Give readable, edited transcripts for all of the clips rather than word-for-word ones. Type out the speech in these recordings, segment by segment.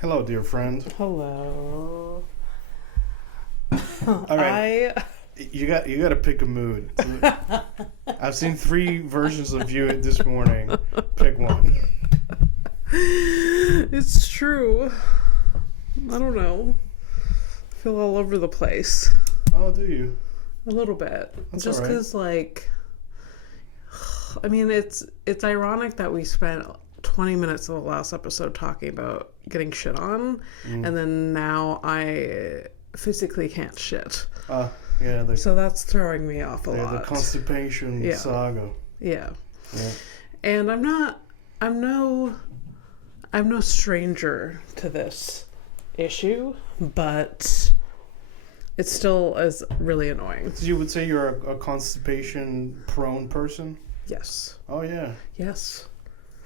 Hello, dear friend. Hello. All right, you got to pick a mood. I've seen 3 versions of you this morning. Pick one. It's true. I don't know. I feel all over the place. Oh, do you? A little bit. That's just all right. because, like, I mean, it's ironic that we spent 20 minutes of the last episode talking about getting shit on, and then now I physically can't shit. Yeah. So that's throwing me off a lot. The constipation saga. Yeah. Yeah. And I'm no stranger to this issue, but it still is really annoying. So you would say you're a constipation prone person? Yes. Oh yeah. Yes.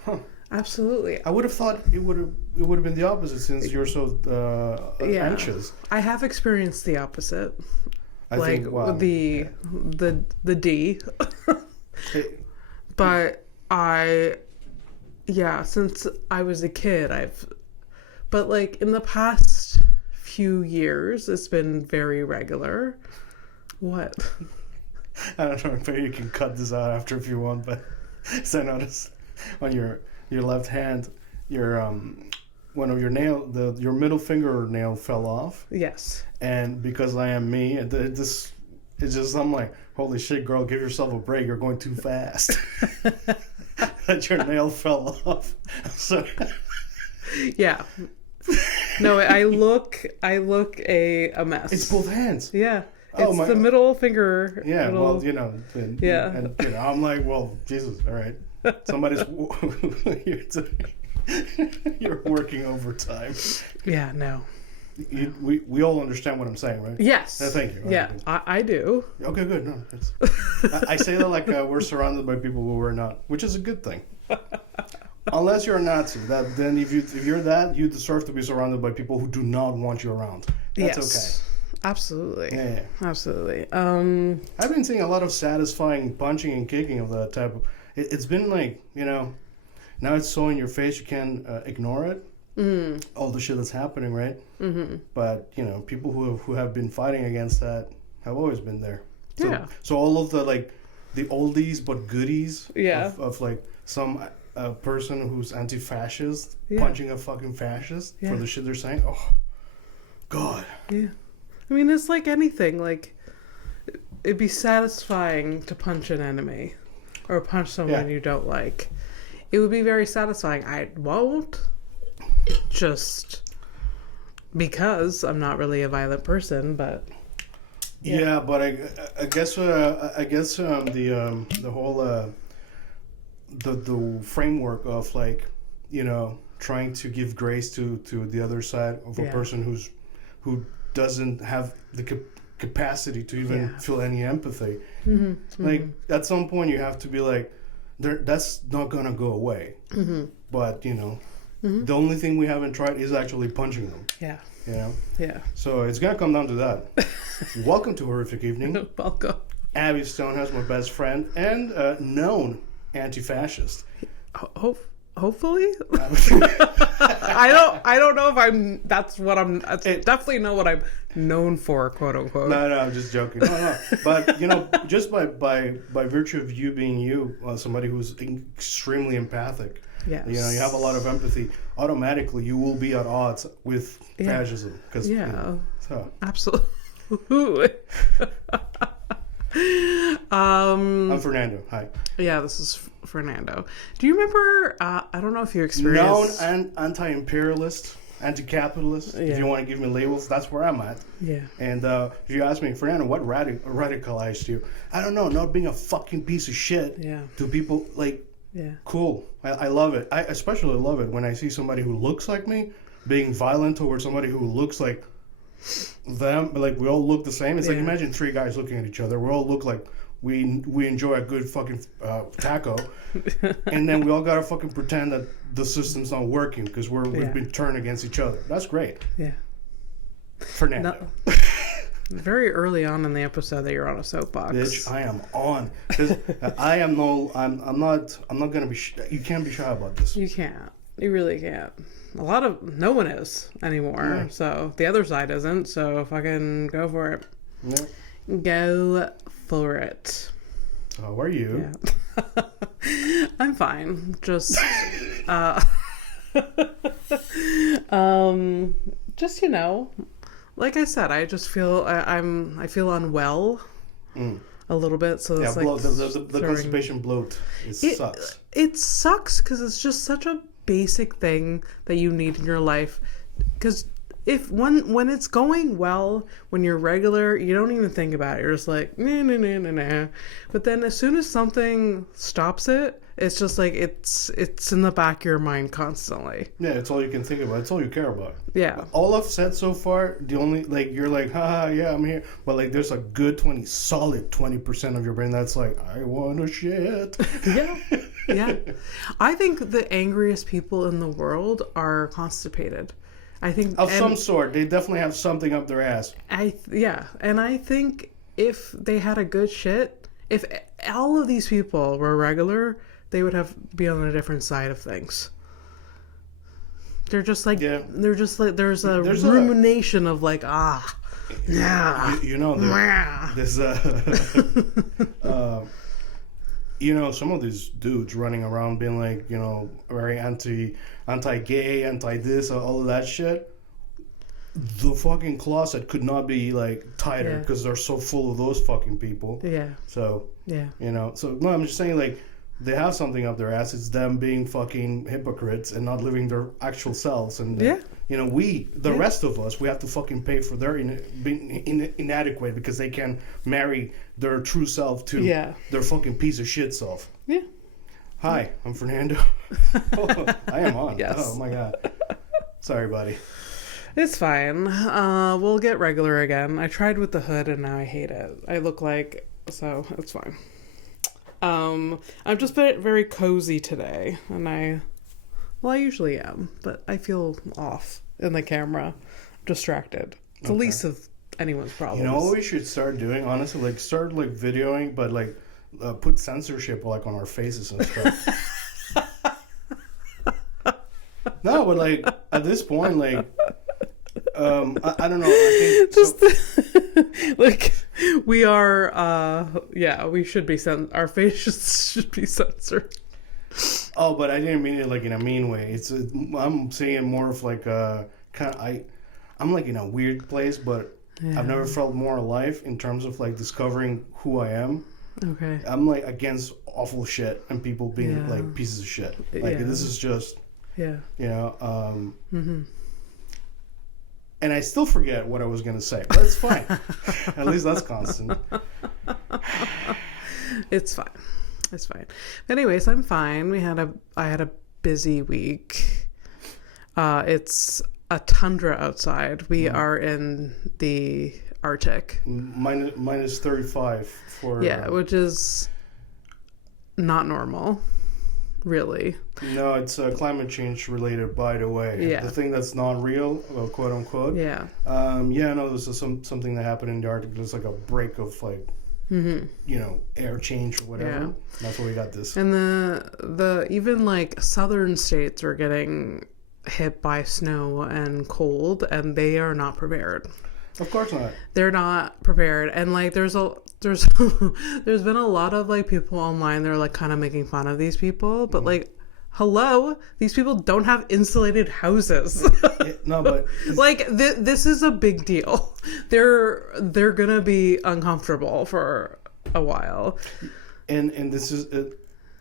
Huh. Absolutely. I would have thought it would have been the opposite since you're so anxious. I have experienced the opposite. I think the D. But since I was a kid, but like in the past few years, it's been very regular. What? I don't know, maybe you can cut this out after if you want, but so I noticed on your left hand, your one of your your middle finger nail fell off. Yes. And because I am me, it's just I'm like, holy shit, girl, give yourself a break. You're going too fast. That your nail fell off. So. Yeah. No, I look a mess. It's both hands. Yeah. It's the middle finger. Yeah, middle... well, you know. And I'm like, well, Jesus, all right. Somebody's you're working overtime. Yeah, no. We all understand what I'm saying, right? Yes. Thank you. Yeah, I do. Okay, good. No, I say that like we're surrounded by people who we're not, which is a good thing. Unless you're a Nazi, then if you're that, you deserve to be surrounded by people who do not want you around. That's okay. Absolutely. Yeah. Absolutely. I've been seeing a lot of satisfying punching and kicking of that type of. It's been like, now it's so in your face you can't ignore it. All the shit that's happening, right? Mm-hmm. But people who have been fighting against that have always been there. So all of the the oldies but goodies of like some person who's anti-fascist punching a fucking fascist for the shit they're saying. Oh, God. Yeah. I mean, it's like anything. Like, it'd be satisfying to punch an enemy or punch someone you don't like. It would be very satisfying. I won't, just because I'm not really a violent person, but yeah. But I guess the whole the framework of trying to give grace to the other side of a person who doesn't have the capacity to even feel any empathy. Mm-hmm. At some point you have to be like, that's not gonna go away. Mm-hmm. But the only thing we haven't tried is actually punching them. Yeah. Yeah. So it's gonna come down to that. Welcome to Horrific Evening. Welcome. Abby Stonehouse, my best friend and known anti-fascist. Hopefully. I don't know if that's definitely not what I'm known for, quote unquote. No, I'm just joking. No. But just by virtue of you being you, somebody who's extremely empathic. Yes. You have a lot of empathy. Automatically you will be at odds with fascism absolutely. I'm Fernando. Hi. Yeah, this is Fernando. Do you remember? I don't know if you experienced known anti-imperialist, anti-capitalist. If you want to give me labels, that's where I'm at. Yeah. And if you ask me, Fernando, what radicalized you? I don't know. Not being a fucking piece of shit. Yeah. To people cool. I love it. I especially love it when I see somebody who looks like me being violent towards somebody who looks like them. Like we all look the same. It's like imagine 3 guys looking at each other. We all look like we enjoy a good fucking taco, and then we all gotta fucking pretend that the system's not working because we've been turned against each other. That's great. Yeah. Fernando. Very early on in the episode that you're on a soapbox. Bitch, I am on because I'm not gonna be. You can't be shy about this. You can't. You really can't. No one is anymore. Yeah. So the other side isn't. So fucking go for it. Yeah. Go for it. How are you? Yeah. I'm fine. Just, just, like I said, I just feel, I feel unwell a little bit. So Yeah, it's bloat, like the constipation bloat. It sucks. It sucks because it's just such a basic thing that you need in your life. Because when it's going well, when you're regular, you don't even think about it. You're just like, nah. But then as soon as something stops it, it's just like it's in the back of your mind constantly. Yeah, it's all you can think about. It's all you care about. Yeah. All I've said so far, the only, like, you're like, haha, yeah, I'm here. But, like, there's a good solid 20% of your brain that's like, I want to shit. Yeah. Yeah. I think the angriest people in the world are constipated. I think Of some sort. They definitely have something up their ass. And I think if they had a good shit, if all of these people were regular, they would be on a different side of things. They're just like, there's a rumination of like, yeah. There's some of these dudes running around being like, very anti-gay, anti-this, all of that shit. The fucking closet could not be like tighter because they're so full of those fucking people. Yeah. So, yeah. So no, I'm just saying, like, they have something up their ass. It's them being fucking hypocrites and not living their actual selves. And the rest of us, we have to fucking pay for their being inadequate because they can marry their true self to their fucking piece of shit self. Yeah. Hi, I'm Fernando. I am on. Yes. Oh my god. Sorry, buddy. It's fine. We'll get regular again. I tried with the hood and now I hate it. I look like, so it's fine. I'm just very cozy today, and I usually am, but I feel off in the camera, distracted. It's the least of anyone's problems. You know what we should start doing, honestly? Like, start, like, videoing, but, like, put censorship, like, on our faces and stuff. No, but, like, at this point, like, I don't know. I think like, we are, we should be our faces should be censored. Oh, but I didn't mean it, like, in a mean way. I'm saying it more of, like, I'm, like, in a weird place, but I've never felt more alive in terms of, like, discovering who I am. Okay. I'm, like, against awful shit and people being, like, pieces of shit. Like, this is just, and I still forget what I was going to say, but it's fine. At least that's constant. It's fine. It's fine. Anyways, I'm fine. I had a busy week. It's a tundra outside. We are in the Arctic. Minus 35 for... Yeah, which is not normal. Really. No, it's climate change related, by the way. Yeah. The thing that's not real, well, quote unquote. Yeah. This is something that happened in the Arctic. There's like a break of like, air change or whatever. Yeah. That's where we got this. And the even like southern states are getting hit by snow and cold, and they are not prepared. Of course not. They're not prepared, and like there's there's been a lot of like people online. They're like kind of making fun of these people, but like, hello, these people don't have insulated houses. No, but like this is a big deal. They're gonna be uncomfortable for a while, and this is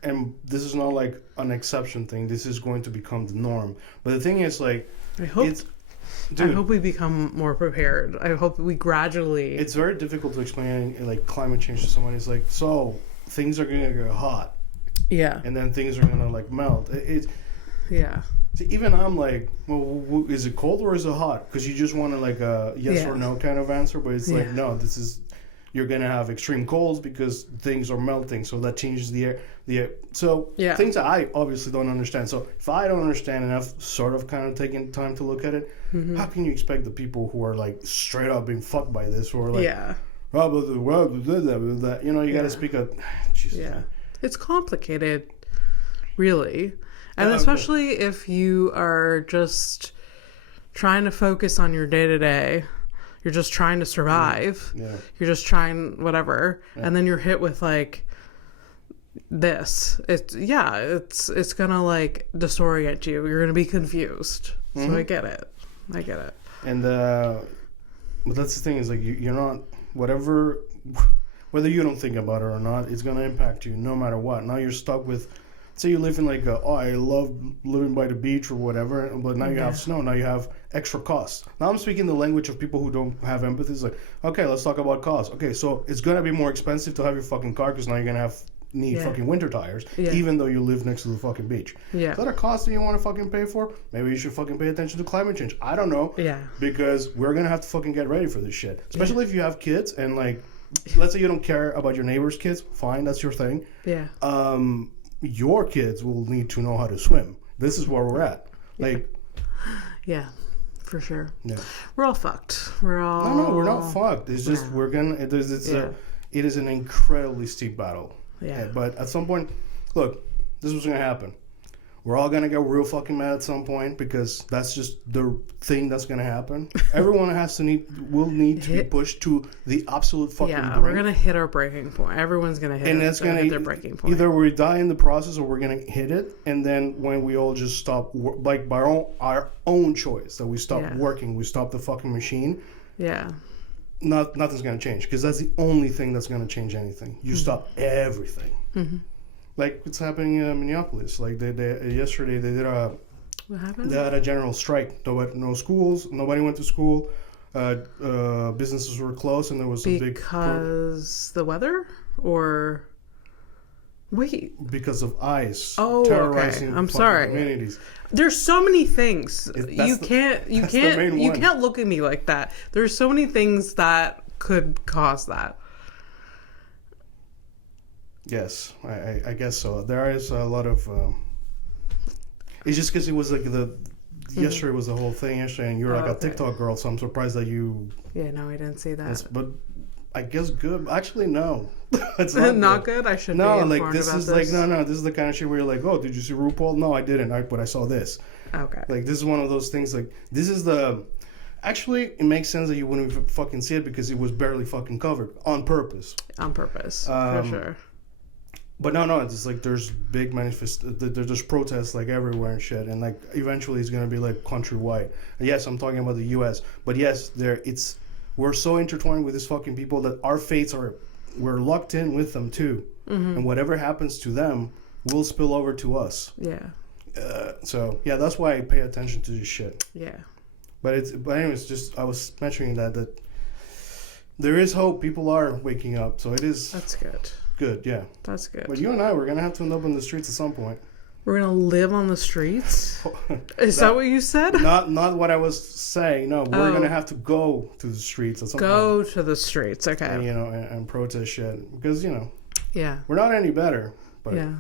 and this is not like an exception thing. This is going to become the norm. But the thing is, like, I hope we become more prepared. I hope we gradually... It's very difficult to explain, like, climate change to someone. It's like, so, things are going to get hot. Yeah. And then things are going to, like, melt. Yeah. See, even I'm like, well, is it cold or is it hot? Because you just want to, like, a yes or no kind of answer. But it's like, no, you're going to have extreme colds because things are melting. So that changes the air. So things that I obviously don't understand. So if I don't understand enough, sort of kind of taking time to look at it, how can you expect the people who are like straight up being fucked by this, who are like, you got to speak up. Jesus. Yeah, it's complicated, really, And especially if you are just trying to focus on your day-to-day, you're just trying to survive, you're just trying whatever, and then you're hit with like this. It's gonna like disorient you. You're gonna be confused. So I get it. And but that's the thing, is like you're not, whatever, whether you don't think about it or not, it's gonna impact you no matter what. Now you're stuck with, say you live in like I love living by the beach or whatever, but now you have snow, now you have extra costs. Now I'm speaking the language of people who don't have empathy. It's like, okay, let's talk about costs. Okay, so it's gonna be more expensive to have your fucking car because now you're gonna need fucking winter tires, even though you live next to the fucking beach. Is that a cost that you want to fucking pay for? Maybe you should fucking pay attention to climate change. I don't know. Because we're gonna have to fucking get ready for this shit. Especially if you have kids and like, let's say you don't care about your neighbor's kids. Fine, that's your thing. Your kids will need to know how to swim. This is where we're at. Like, for sure. We're all fucked. No, we're not fucked. It's just we're gonna. It is an incredibly steep battle. But at some point, look, this is what's gonna happen. We're all gonna get real fucking mad at some point because that's just the thing that's gonna happen. Everyone will need to be pushed to the absolute fucking brink. We're gonna hit our breaking point. Everyone's gonna hit, hit their breaking point. Either we die in the process or we're gonna hit it, and then when we all just stop, like by our own choice, that we stop working, we stop the fucking machine. Nothing's gonna change, because that's the only thing that's gonna change anything. You stop everything. Like it's happening in Minneapolis. Like yesterday they did what happened? They had a general strike. No schools. Nobody went to school. Businesses were closed, and there was a big because the weather, or wait, because of ICE. Terrorizing I'm sorry. Communities. There's so many things. You can't look at me like that. There's so many things that could cause that. Yes, I guess so. There is a lot of. It's just because it was like yesterday was the whole thing yesterday, and you're like a TikTok girl, so I'm surprised that you. Yeah, no, I didn't see that. But I guess good. Actually, no, it's not good. I should. No, like this is like no. This is the kind of shit where you're like, oh, did you see RuPaul? No, I didn't. But I saw this. Okay. Like this is one of those things. Like this is the. Actually, it makes sense that you wouldn't fucking see it because it was barely fucking covered on purpose. For sure. But no, it's just like there's big there's protests like everywhere and shit, and like eventually it's gonna be like countrywide. And yes, I'm talking about the U.S., but yes, we're so intertwined with these fucking people that our fates we're locked in with them too, and whatever happens to them will spill over to us. So that's why I pay attention to this shit. But anyways, just I was mentioning that there is hope. People are waking up, so it is. That's good. Good, yeah. That's good. But you and I, we're going to have to end up in the streets at some point. We're going to live on the streets? Is that what you said? Not what I was saying. No, we're going to have to go to the streets at some point. Go to the streets, okay. And, and protest shit. Because, yeah, we're not any better. But yeah.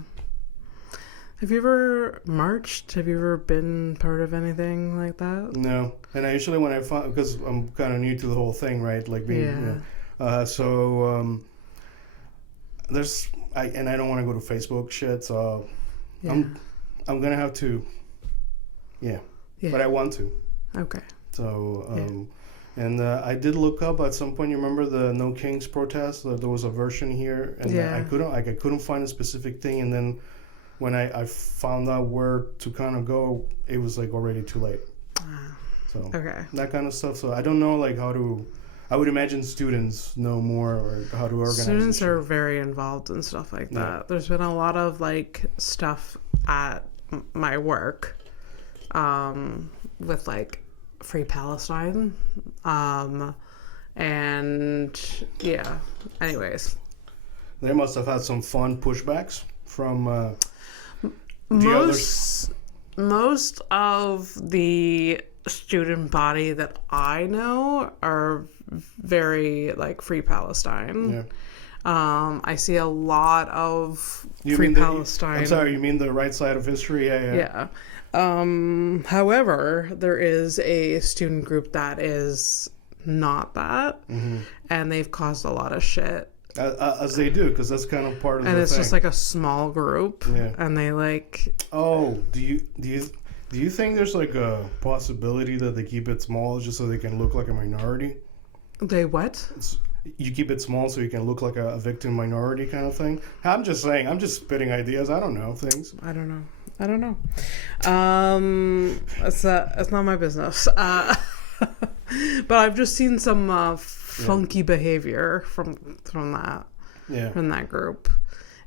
Have you ever marched? Have you ever been part of anything like that? No. And I usually, when I find, because I'm kind of new to the whole thing, right? Like being, I don't want to go to Facebook shit, so I'm gonna have to, but I want to. Okay. So and I did look up at some point. You remember the No Kings protest? There was a version here, and I couldn't find a specific thing. And then when I found out where to kind of go, it was like already too late. So that kind of stuff. So I don't know like how to. I would imagine students know more or how to organize. Students are very involved in stuff like that. Yeah. There's been a lot of like stuff at my work with like Free Palestine. And yeah, anyways. They must have had some fun pushbacks from most of the student body that I know are very like Free Palestine. I see a lot of Free Palestine. I'm sorry, you mean the right side of history? Yeah. However, there is a student group that is not that, and they've caused a lot of shit As they do, because that's kind of part of and the it's thing. just like a small group, and they like. Oh, do you think there's like a possibility that they keep it small just so they can look like a minority? They what? You keep it small so you can look like a victim minority kind of thing. I'm just saying. I'm just spitting ideas. I don't know things. I don't know. It's not my business. But I've just seen some funky behavior from that from that group,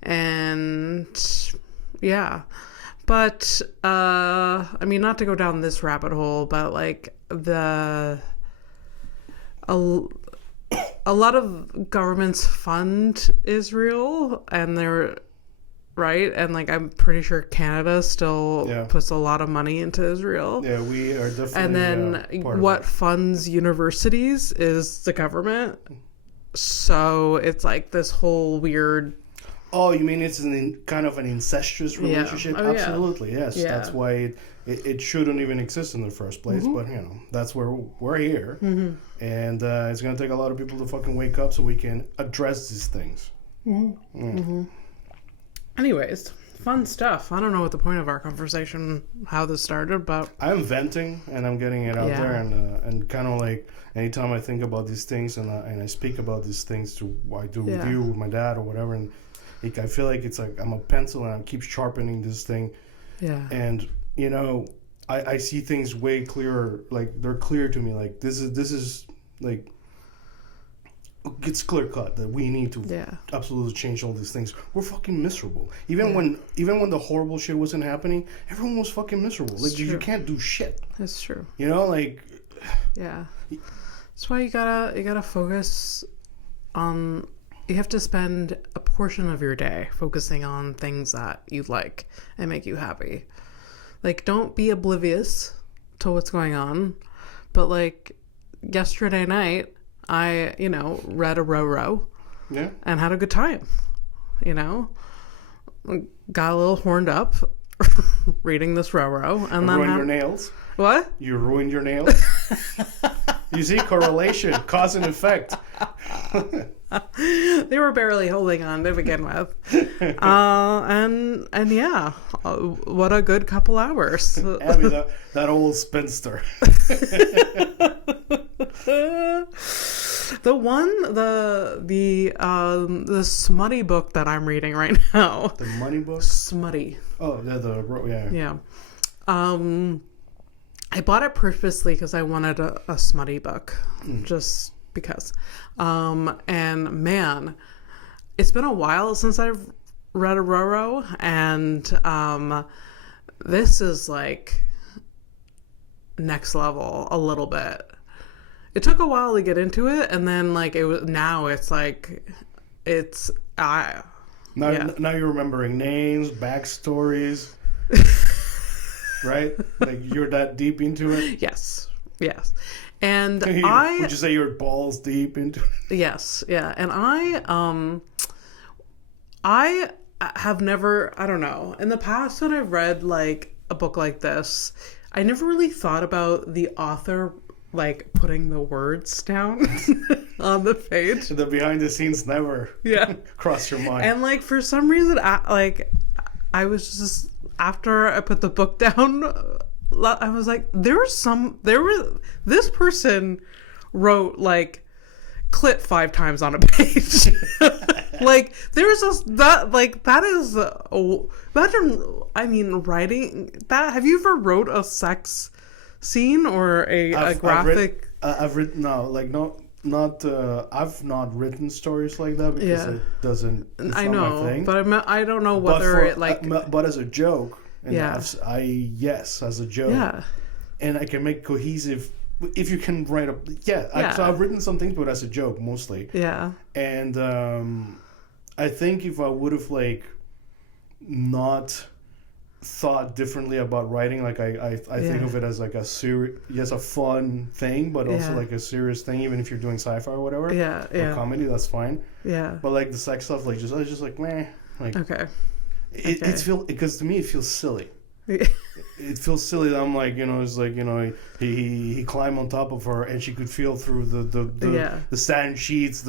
and yeah. But I mean, not to go down this rabbit hole, but like a lot of governments fund Israel, and they're right, and like I'm pretty sure Canada still puts a lot of money into Israel. Yeah, we are definitely. And then what funds universities is the government. So it's like this whole weird. Oh, you mean it's kind of an incestuous relationship? Oh, absolutely, yes. Yeah. That's why it shouldn't even exist in the first place. But that's where we're here, and it's gonna take a lot of people to fucking wake up so we can address these things. Anyways, fun stuff. I don't know what the point of our conversation, how this started, but I'm venting and I'm getting it out there, and kind of like anytime I think about these things and I speak about these things I do with you, with my dad or whatever, and I feel like it's like I'm a pencil and I keep sharpening this thing. Yeah. And you know, I see things way clearer. Like they're clear to me. Like this is like. It's clear cut that we need to absolutely change all these things. We're fucking miserable. Even when the horrible shit wasn't happening, everyone was fucking miserable. Like you can't do shit. That's true. You know, like that's why you gotta focus on. You have to spend a portion of your day focusing on things that you like and make you happy. Like, don't be oblivious to what's going on. But like yesterday night, I, read a row and had a good time, got a little horned up reading this row and then ruined your nails. What? You ruined your nails. You see, correlation, cause and effect. They were barely holding on to begin with, and what a good couple hours. Abby, that old spinster. The smutty book that I'm reading right now. The money book? Smutty. Oh, Yeah. I bought it purposely because I wanted a smutty book, just because. And man, it's been a while since I've read a Roro, and this is like next level a little bit. It took a while to get into it, and then like now you're remembering names, backstories, right? Like you're that deep into it. Yes. And would you say you're balls deep into it? Yes, yeah. And I have never, I don't know, in the past when I've read like a book like this, I never really thought about the author like putting the words down on the page. The behind the scenes never crossed your mind. And like for some reason, I was just, after I put the book down, I was like, this person wrote like clit 5 times on a page. Like there's imagine writing that. Have you ever wrote a sex scene or a graphic? I've not written stories like that because it doesn't. I know, my thing. But I don't know whether but as a joke. And as a joke. Yeah. And I can make cohesive, if you can write so I've written some things, but as a joke mostly. Yeah. And I think if I would have like not thought differently about writing, like I think of it as like a fun thing, but also like a serious thing, even if you're doing sci-fi or whatever. Or comedy, that's fine. Yeah. But like the sex stuff, like I was just like meh. Like okay. Because to me it feels silly. it feels silly that I'm like, it's like, he climbed on top of her and she could feel through the satin sheets,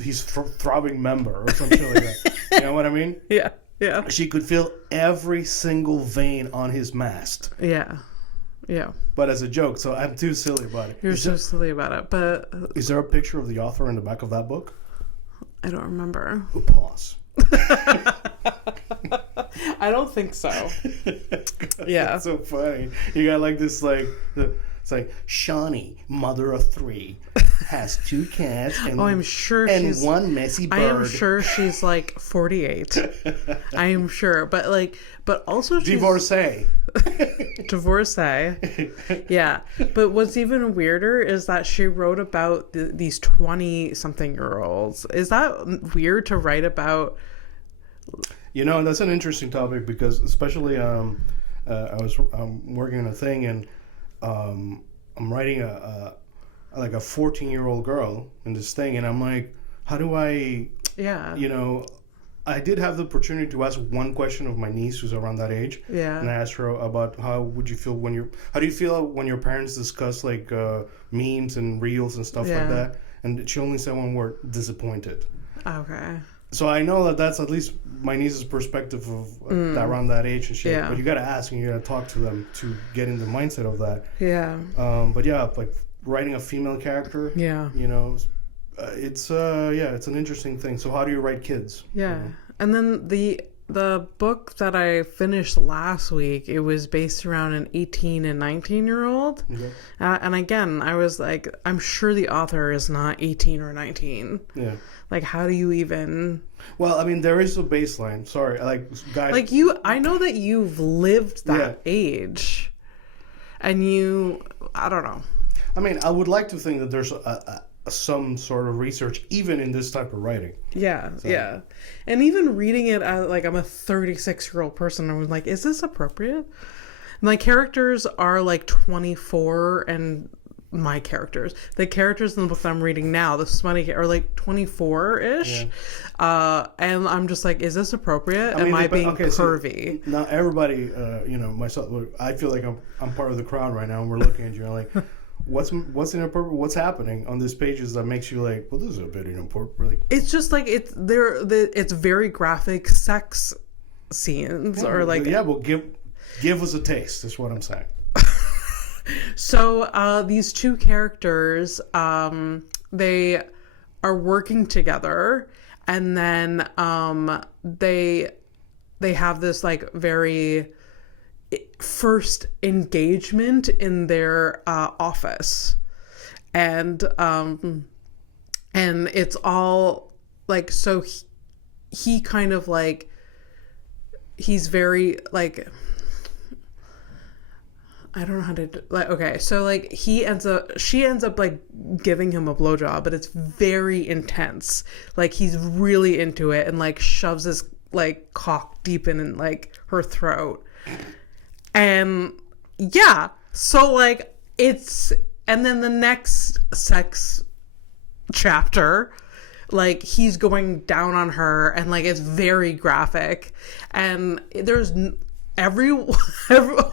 he's throbbing member or something like that. You know what I mean? Yeah. Yeah. She could feel every single vein on his mast. Yeah. Yeah. But as a joke, so I'm too silly about it. You're so silly about it, but... Is there a picture of the author in the back of that book? I don't remember. Pause. I don't think so. Yeah. That's so funny. You got like this, it's like, Shawnee, mother of 3, has 2 cats and, I'm sure and she's, 1 messy bird. I am sure she's like 48. I am sure. But also she's... Divorcee. Divorcee. Yeah. But what's even weirder is that she wrote about these 20-something-year-olds. Is that weird to write about? That's an interesting topic because especially I'm working on a thing and I'm writing a 14-year-old girl in this thing, and I'm like, how do I? Yeah. I did have the opportunity to ask one question of my niece who's around that age. Yeah. And I asked her about how do you feel when your parents discuss like memes and reels and stuff like that? And she only said one word: disappointed. Okay. So I know that's at least my niece's perspective of around that age and shit. Yeah. But you got to ask and you got to talk to them to get in the mindset of that. Yeah. But yeah, like writing a female character. Yeah. It's an interesting thing. So how do you write kids? Yeah. And then the book that I finished last week, it was based around an 18 and 19-year-old. Okay. And again, I was like, I'm sure the author is not 18 or 19. Yeah. Like, how do you even... Well, I mean, there is a baseline. Sorry, like, guys... Like, I know that you've lived that age. And I don't know. I mean, I would like to think that there's some sort of research, even in this type of writing. Yeah, so. Yeah. And even reading it, like, I'm a 36-year-old person, I was like, is this appropriate? My characters are, like, 24, and... my characters, the characters in the book that I'm reading now, the smutty, are like 24-ish. Yeah. And I'm just like, is this appropriate? Am I being pervy? So now everybody, myself, I feel like I'm part of the crowd right now, and we're looking at you like, what's inappropriate? What's happening on these pages that makes you like, well, this is a bit inappropriate. Really. It's just like it's very graphic sex scenes or like. Yeah, well, give us a taste. Is what I'm saying. So these two characters, they are working together, and then they have this like very first engagement in their office, and it's all like, so he kind of like, he's very like, I don't know how to like, okay, so like she ends up like giving him a blowjob, but it's very intense. Like he's really into it and like shoves his like cock deep in like her throat. And yeah, so like it's, and then the next sex chapter, like he's going down on her and like it's very graphic, and there's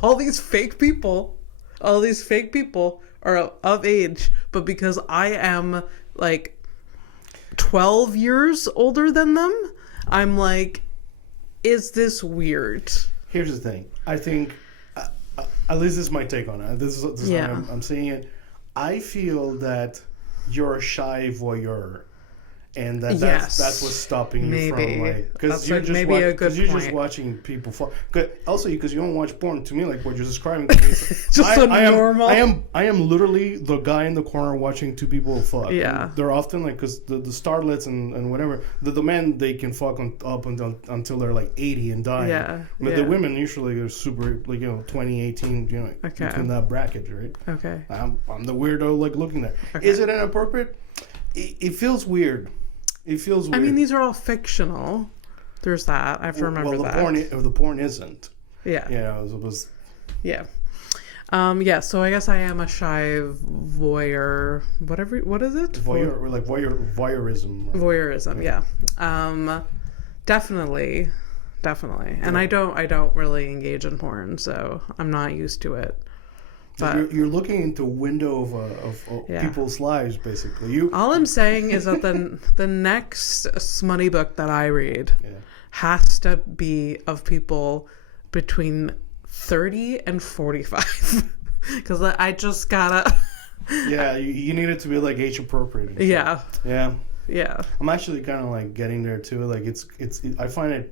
all these fake people are of age, but because I am like 12 years older than them, I'm like, is this weird? Here's the thing. I think, at least this is my take on it. This is how I'm seeing it. I feel that you're a shy voyeur. And that's what's stopping you from like, because you're just watching people fall. Also, because you don't watch porn. To me, like what you're describing, to me, just normal. I am literally the guy in the corner watching two people fuck. Yeah, and they're often like, because the starlets and whatever, the men, they can fuck up until they're like 80 and dying. Yeah, but the women usually are super like 20, 18, between that bracket, right? Okay. I'm the weirdo like looking there. Okay. Is it inappropriate? It feels weird. It feels weird. I mean, these are all fictional. There's that. I have to remember that. The porn isn't. Yeah. Yeah, it was. Yeah. Yeah, so I guess I am a shy voyeur. What is it? Voyeurism. Voyeurism, yeah. Definitely definitely. And I don't really engage in porn, so I'm not used to it. But You're looking into a window of people's lives, basically. All I'm saying is that the next smutty book that I read has to be of people between 30 and 45. Because I just gotta... Yeah, you need it to be like age appropriate. Yeah. Yeah. Yeah. I'm actually kind of like getting there too. Like I find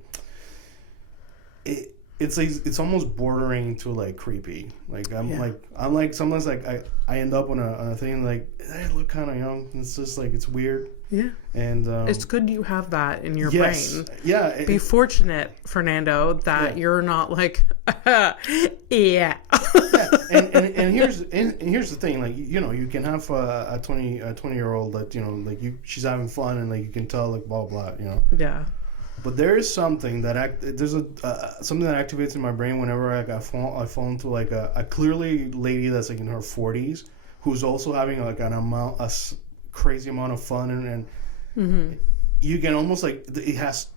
it's almost bordering to like creepy. Like I'm like sometimes like I end up on a thing like I look kind of young. It's just like it's weird. Yeah. And it's good you have that in your brain. Yeah. Be fortunate, Fernando, that you're not like yeah. And here's the thing, like you can have a 20-year-old that like she's having fun and like you can tell like blah blah Yeah. But there is something that something that activates in my brain whenever I fall into like a clearly lady that's like in her 40s who's also having like a crazy amount of fun and you can almost like it has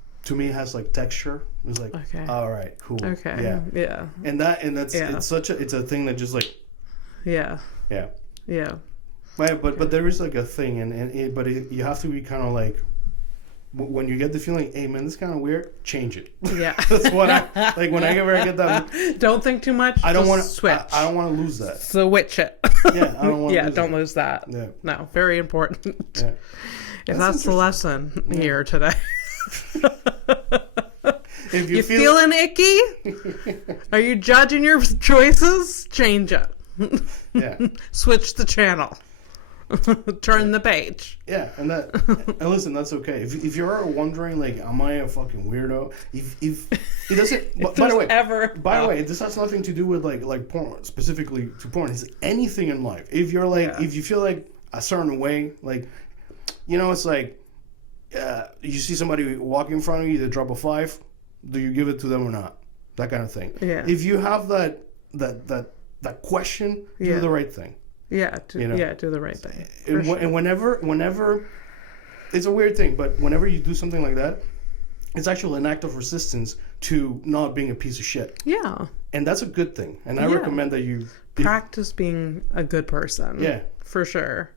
like texture. It's like all right, cool, yeah, and that's it's a thing that just like yeah. But there is like a thing you have to be kind of like. When you get the feeling, hey man, this is kind of weird, change it. Yeah, that's what I like. Whenever I get that, don't think too much. I don't want to switch. I don't want to lose that. Switch it. Yeah, I don't want. Don't lose that. Yeah. No, very important. Yeah. If that's the lesson here today. If you feeling icky? Are you judging your choices? Change it. Yeah. Switch the channel. Turn the page. Yeah, and listen, that's okay. If you're wondering, like, am I a fucking weirdo? If it doesn't. By the way, this has nothing to do with like porn, specifically to porn. It's anything in life. If you're like, if you feel like a certain way, like, it's like, you see somebody walking in front of you, they drop a 5. Do you give it to them or not? That kind of thing. Yeah. If you have that question, do the right thing. Yeah, do the right thing. And whenever, it's a weird thing, but whenever you do something like that, it's actually an act of resistance to not being a piece of shit. Yeah. And that's a good thing. And I recommend that you practice being a good person. Yeah. For sure.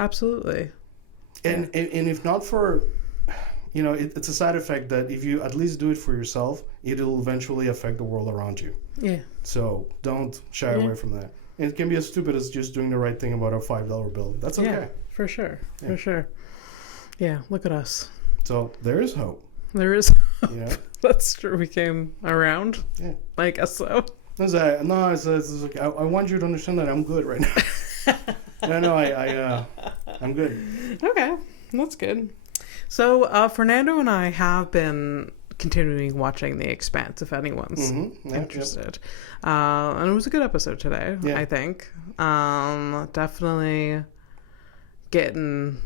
Absolutely. And if not for, it's a side effect that if you at least do it for yourself, it'll eventually affect the world around you. Yeah. So don't shy away from that. It can be as stupid as just doing the right thing about a $5 bill. That's okay. Yeah, for sure. Yeah. For sure. Yeah, look at us. So there is hope. There is hope. Yeah. That's true. We came around. Yeah. I guess so. It's like, I want you to understand that I'm good right now. I'm good. Okay. That's good. So Fernando and I have been continuing watching The Expanse, if anyone's interested. And it was a good episode today, I think. Definitely getting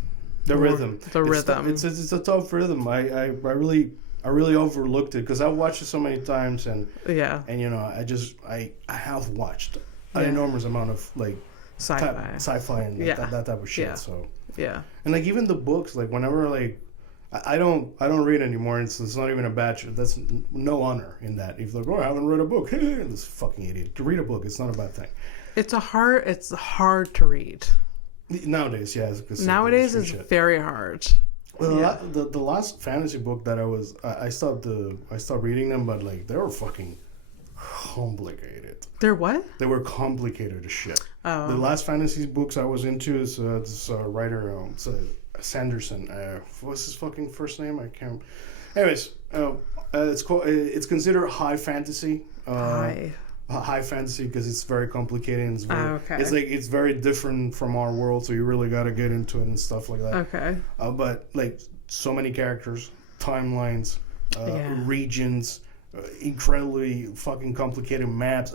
the rhythm. It's a tough rhythm. I really overlooked it because I've watched it so many times and I have watched an enormous amount of like sci-fi and that type of shit. Yeah. So and like even the books, like whenever like I don't read anymore. It's not even a batch. That's no honor in that. If they're like, I haven't read a book. This fucking idiot. To read a book, it's not a bad thing. It's hard to read. Nowadays, yeah. Nowadays, it's very hard. Well, the last fantasy book that I stopped reading them, but like they were fucking complicated. They're what? They were complicated as shit. Oh. The last fantasy books I was into is this writer, Sanderson. What's his fucking first name? I can't. Anyways, it's considered high fantasy. High fantasy because it's very complicated. And it's very different from our world, so you really got to get into it and stuff like that. Okay. But like so many characters, timelines, regions, incredibly fucking complicated maps.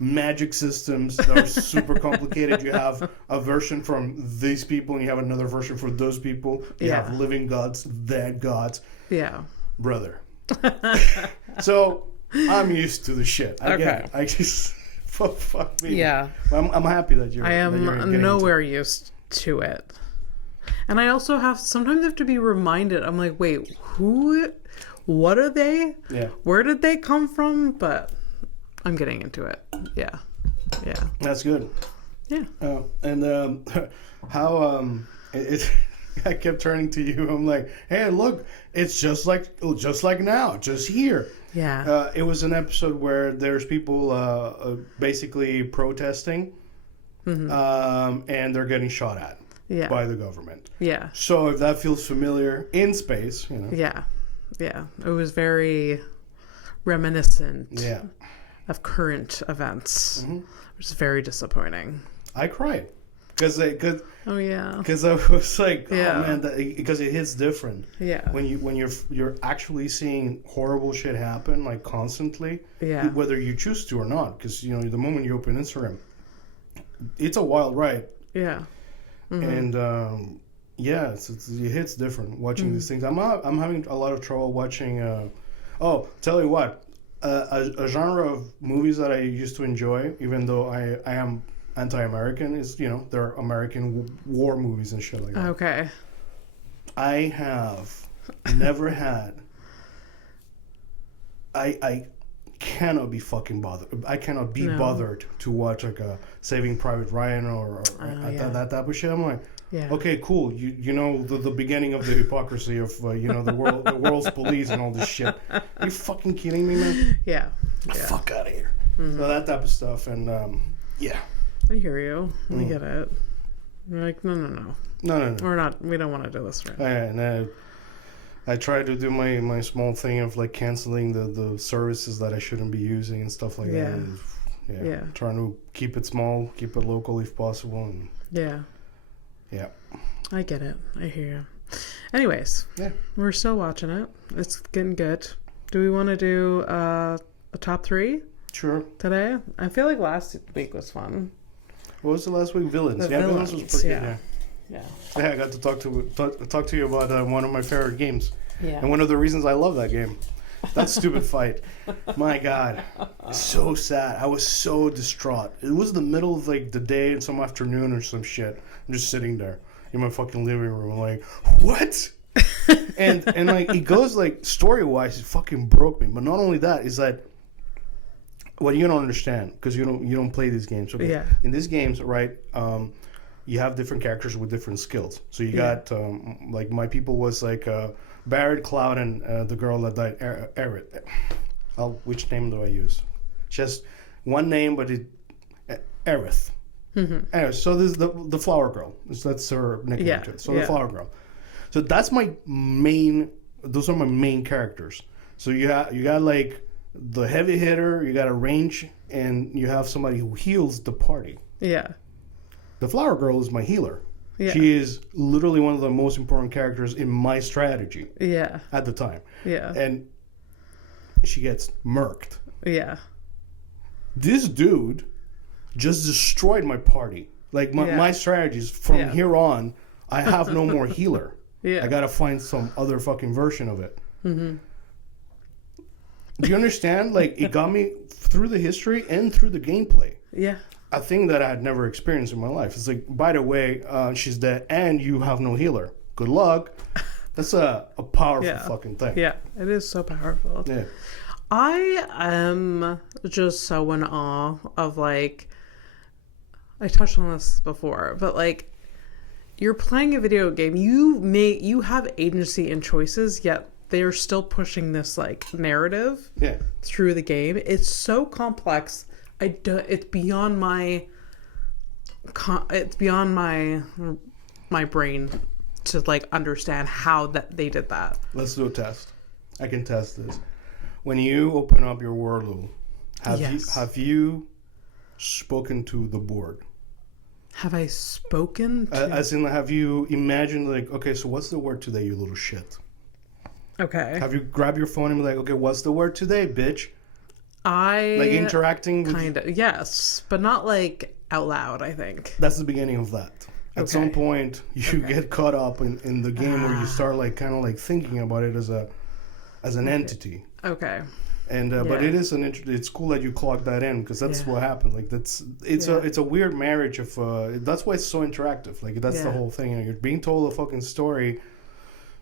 Magic systems that are super complicated. You have a version from these people and you have another version for those people. You have living gods, dead gods. Yeah. Brother. So I'm used to the shit. I just fuck me. Yeah. I'm happy that you're. I am nowhere used to it. And I also sometimes have to be reminded. I'm like, wait, what are they? Yeah. Where did they come from? But I'm getting into it. Yeah. That's good. Yeah. And how I kept turning to you. I'm like, hey, look, it's just like now, just here. Yeah. It was an episode where there's people basically protesting, and they're getting shot at by the government. Yeah. So if that feels familiar in space, Yeah. Yeah. It was very reminiscent of current events, which is very disappointing. I cried because I was like, oh man, because it hits different. Yeah. When you're actually seeing horrible shit happen like constantly. Yeah. Whether you choose to or not, because the moment you open Instagram, it's a wild ride. Yeah. And it hits different watching these things. I'm having a lot of trouble watching. Tell you what, a genre of movies that I used to enjoy, even though I am anti-American, is they're American war movies and shit like that. Okay. I have never had. I cannot be fucking bothered. I cannot be bothered to watch like a Saving Private Ryan or that type of shit. I'm like, okay, cool. You know the beginning of the hypocrisy of the world's police and all this shit. Are you fucking kidding me, man? Yeah. Fuck out of here. So that type of stuff, and I hear you. I get it. You're like, no. We're not. We don't want to do this right now. And I try to do my small thing of like canceling the services that I shouldn't be using and stuff like that. And, trying to keep it small, keep it local if possible. And, yeah. I get it. I hear you. Anyways, we're still watching it. It's getting good. Do we want to do a top 3? Sure. Today? I feel like last week was fun. What was the last week? Villains. Villains was pretty good. Yeah, I got to talk to you about one of my favorite games. Yeah. And one of the reasons I love that game. That stupid fight. My God. So sad. I was so distraught. It was the middle of like the day and some afternoon or some shit. I'm just sitting there in my fucking living room like, what? and like it goes like story-wise, it fucking broke me. But not only that, is that what you don't understand because you don't play these games. Okay? Yeah. In these games, right, you have different characters with different skills. So you got like my people was like Barrett, Cloud, and the girl that died, Aerith. Which name do I use? She has one name, but Aerith. Anyway, so this is the flower girl. That's her nickname. So the flower girl. So that's my main. Those are my main characters. So you got like the heavy hitter. You got a range, and you have somebody who heals the party. Yeah. The flower girl is my healer. Yeah. She is literally one of the most important characters in my strategy. Yeah. At the time. Yeah. And she gets murked. Yeah. This dude just destroyed my party. Like my strategies from here on, I have no more healer. Yeah. I gotta find some other fucking version of it. Mm-hmm. Do you understand? Like it got me through the history and through the gameplay. Yeah. A thing that I had never experienced in my life. It's like, by the way, she's dead and you have no healer. Good luck. That's a powerful fucking thing. Yeah, it is so powerful. Yeah. I am just so in awe of like, I touched on this before, but like, you're playing a video game. You have agency and choices, yet they're still pushing this like narrative through the game. It's so complex. It's beyond my brain to like understand how that they did that. Let's do a test. I can test this. When you open up your Wordle, have you spoken to the board? Have I spoken to... as in, have you imagined like, okay, so what's the word today, you little shit? Okay. Have you grabbed your phone and be like, okay, what's the word today, bitch? Like interacting with kind of, yes, but not like out loud, I think. That's the beginning of that. At some point you get caught up in the game where you start like kind of like thinking about it as an entity. Okay. And but it is it's cool that you clock that in because that's what happened. Like it's a weird marriage of that's why it's so interactive. Like that's the whole thing. You're being told a fucking story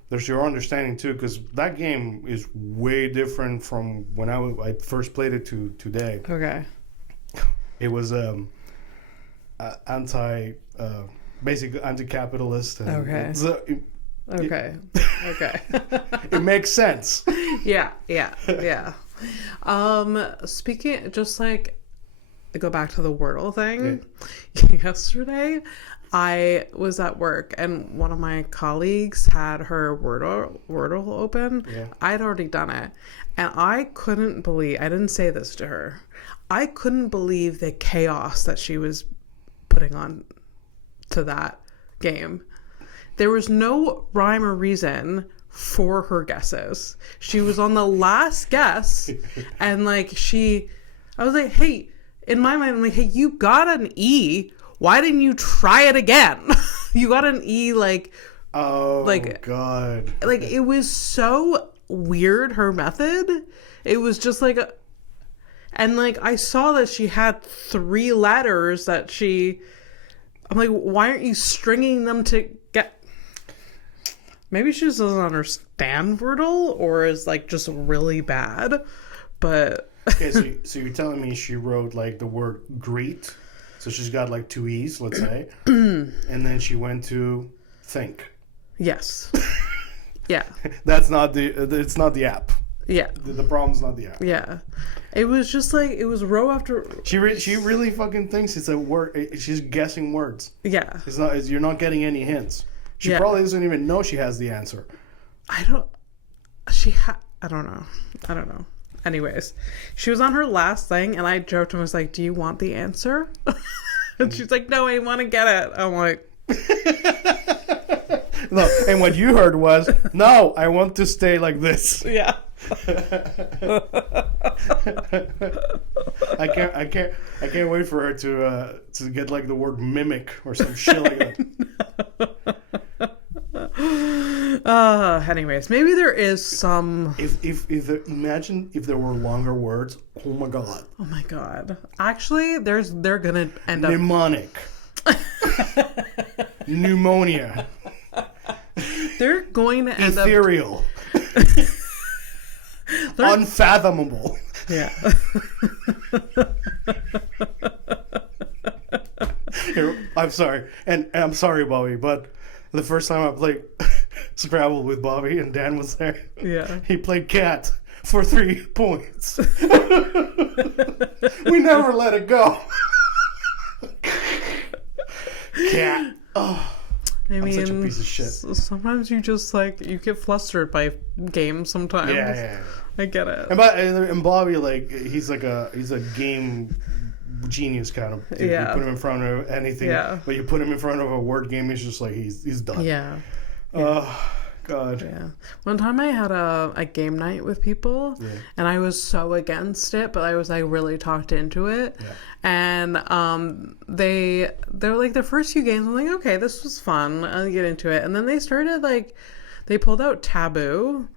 there's your understanding too, because that game is way different from when I first played it to today. Okay. It was basically anti-capitalist. And Okay. Okay. Okay. It makes sense. Yeah. Speaking, just like, to go back to the Wordle thing. Yeah. Yesterday, I was at work and one of my colleagues had her Wordle open. Yeah. I'd already done it. And I couldn't believe, I didn't say this to her, I couldn't believe the chaos that she was putting on to that game. There was no rhyme or reason for her guesses. She was on the last guess, and like I was like, hey, in my mind, I'm like, hey, you got an E. Why didn't you try it again? You got an E, like, oh, like, God. Like, it was so weird, her method. It was just like, and like, I saw that she had 3 letters that I'm like, why aren't you stringing them to get... Maybe she just doesn't understand Wordle, or is like just really bad, but... Okay, so you're telling me she wrote like the word greet, so she's got like 2 E's, let's say, and then she went to think. Yes. Yeah. It's not the app. Yeah. The problem's not the app. Yeah. It was just like, it was row after... She really fucking thinks it's a word. She's guessing words. Yeah. You're not getting any hints. She probably doesn't even know she has the answer. I don't know. Anyways, she was on her last thing, and I joked and was like, do you want the answer? And she's like, no, I want to get it. I'm like... No, and what you heard was, no, I want to stay like this. Yeah. I can't wait for her to get like the word mimic or some shit like that. Anyways, maybe there is some... Imagine if there were longer words. Oh my god. Oh my god. Actually, they're gonna end up... Mnemonic. Pneumonia. They're going to end Ethereal. Unfathomable. Yeah. Here, I'm sorry. And I'm sorry, Bobby, but the first time I played Scrabble with Bobby and Dan was there, he played cat for 3 points. We never let it go. Cat. Oh. I mean, I'm such a piece of shit. Sometimes you just like, you get flustered by games sometimes. Yeah. I get it. And Bobby, like, he's a game genius kind of dude. Yeah. You put him in front of anything, but you put him in front of a word game, he's just like, he's done. Yeah. Oh, God. Yeah. One time I had a game night with people, and I was so against it, but I was like really talked into it. Yeah. And they're like, the first few games, I'm like, okay, this was fun. I'll get into it. And then they started like, they pulled out Taboo,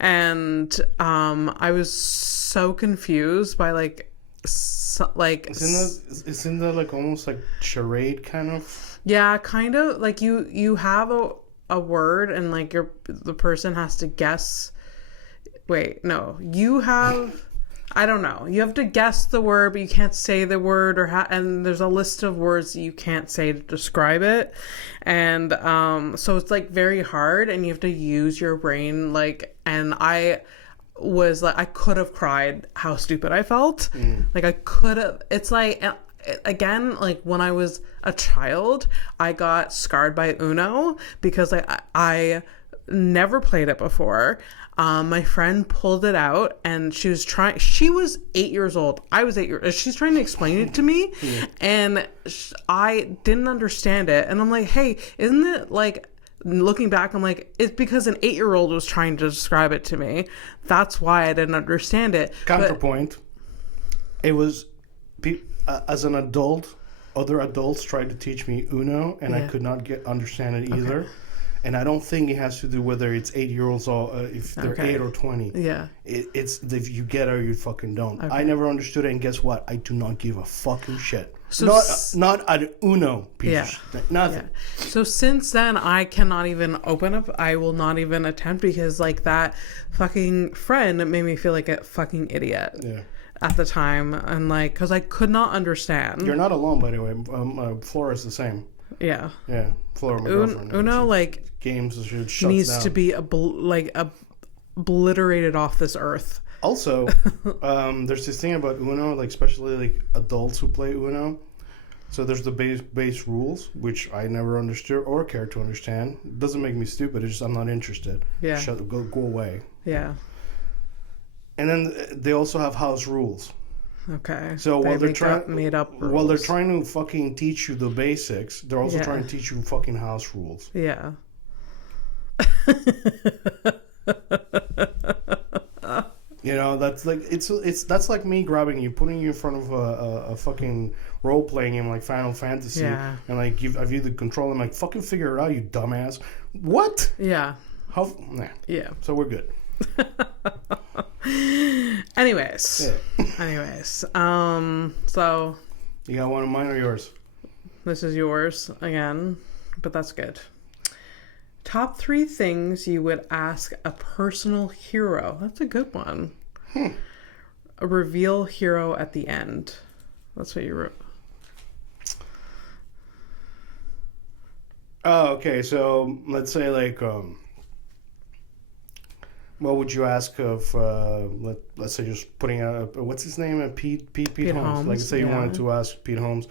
and I was so confused by like isn't that like almost like charade kind of? Yeah, kind of like you have a word, and like the person has to guess. Wait, no, you have. I don't know. You have to guess the word, but you can't say the word, and there's a list of words that you can't say to describe it, and so it's like very hard, and you have to use your brain. Like, and I was like, I could have cried how stupid I felt. Like I could have. It's like, again, like when I was a child, I got scarred by Uno because I never played it before. My friend pulled it out, and she was 8 years old. I was 8 years. She's trying to explain it to me, and I didn't understand it. And I'm like, hey, isn't it like, looking back, I'm like, it's because an 8-year-old was trying to describe it to me. That's why I didn't understand it. Counterpoint. It was, as an adult, other adults tried to teach me Uno, and I could not understand it either. And I don't think it has to do whether it's 8-year-olds or if they're 8 or 20. Yeah. It's if you get it or you fucking don't. Okay. I never understood it, and guess what? I do not give a fucking shit. So not an Uno piece of shit. Nothing. Yeah. So since then, I cannot even open up. I will not even attempt because like that fucking friend made me feel like a fucking idiot. Yeah. At the time, and like, because I could not understand. You're not alone, by the way. Flora is the same. Yeah. Yeah. Flora, my girlfriend. Uno, like, games shuts needs down. to be obliterated off this earth. Also, there's this thing about Uno, like especially like adults who play Uno. So there's the base rules, which I never understood or cared to understand. It doesn't make me stupid. It's just I'm not interested. Yeah. Go away. Yeah. And then they also have house rules. Okay. So while they're while they're trying to fucking teach you the basics, they're also trying to teach you fucking house rules. Yeah. You know, that's like that's like me grabbing you, putting you in front of a fucking role playing game like Final Fantasy, and like I've you the control. I'm like, fucking figure it out, you dumbass. What? Yeah. How? Nah. Yeah. So we're good. Anyways. So. You got one of mine or yours? This is yours again, but that's good. Top 3 things you would ask a personal hero. That's a good one. A reveal hero at the end. That's what you wrote. Oh, okay. So let's say like, what would you ask of? Let's say just putting out what's his name? Pete Holmes. Like say you wanted to ask Pete Holmes.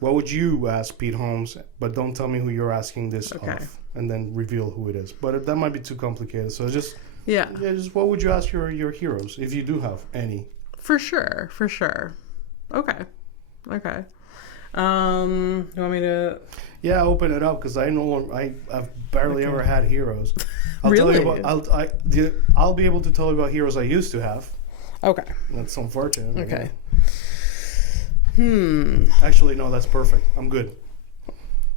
What would you ask Pete Holmes? But don't tell me who you're asking this of, and then reveal who it is. But that might be too complicated. So just just what would you ask your heroes if you do have any? For sure. Okay. You want me to? Yeah, open it up because I've barely ever had heroes. I'll really? tell you about, I'll be able to tell you about heroes I used to have. Okay. That's unfortunate. Okay. Actually, no, that's perfect. I'm good.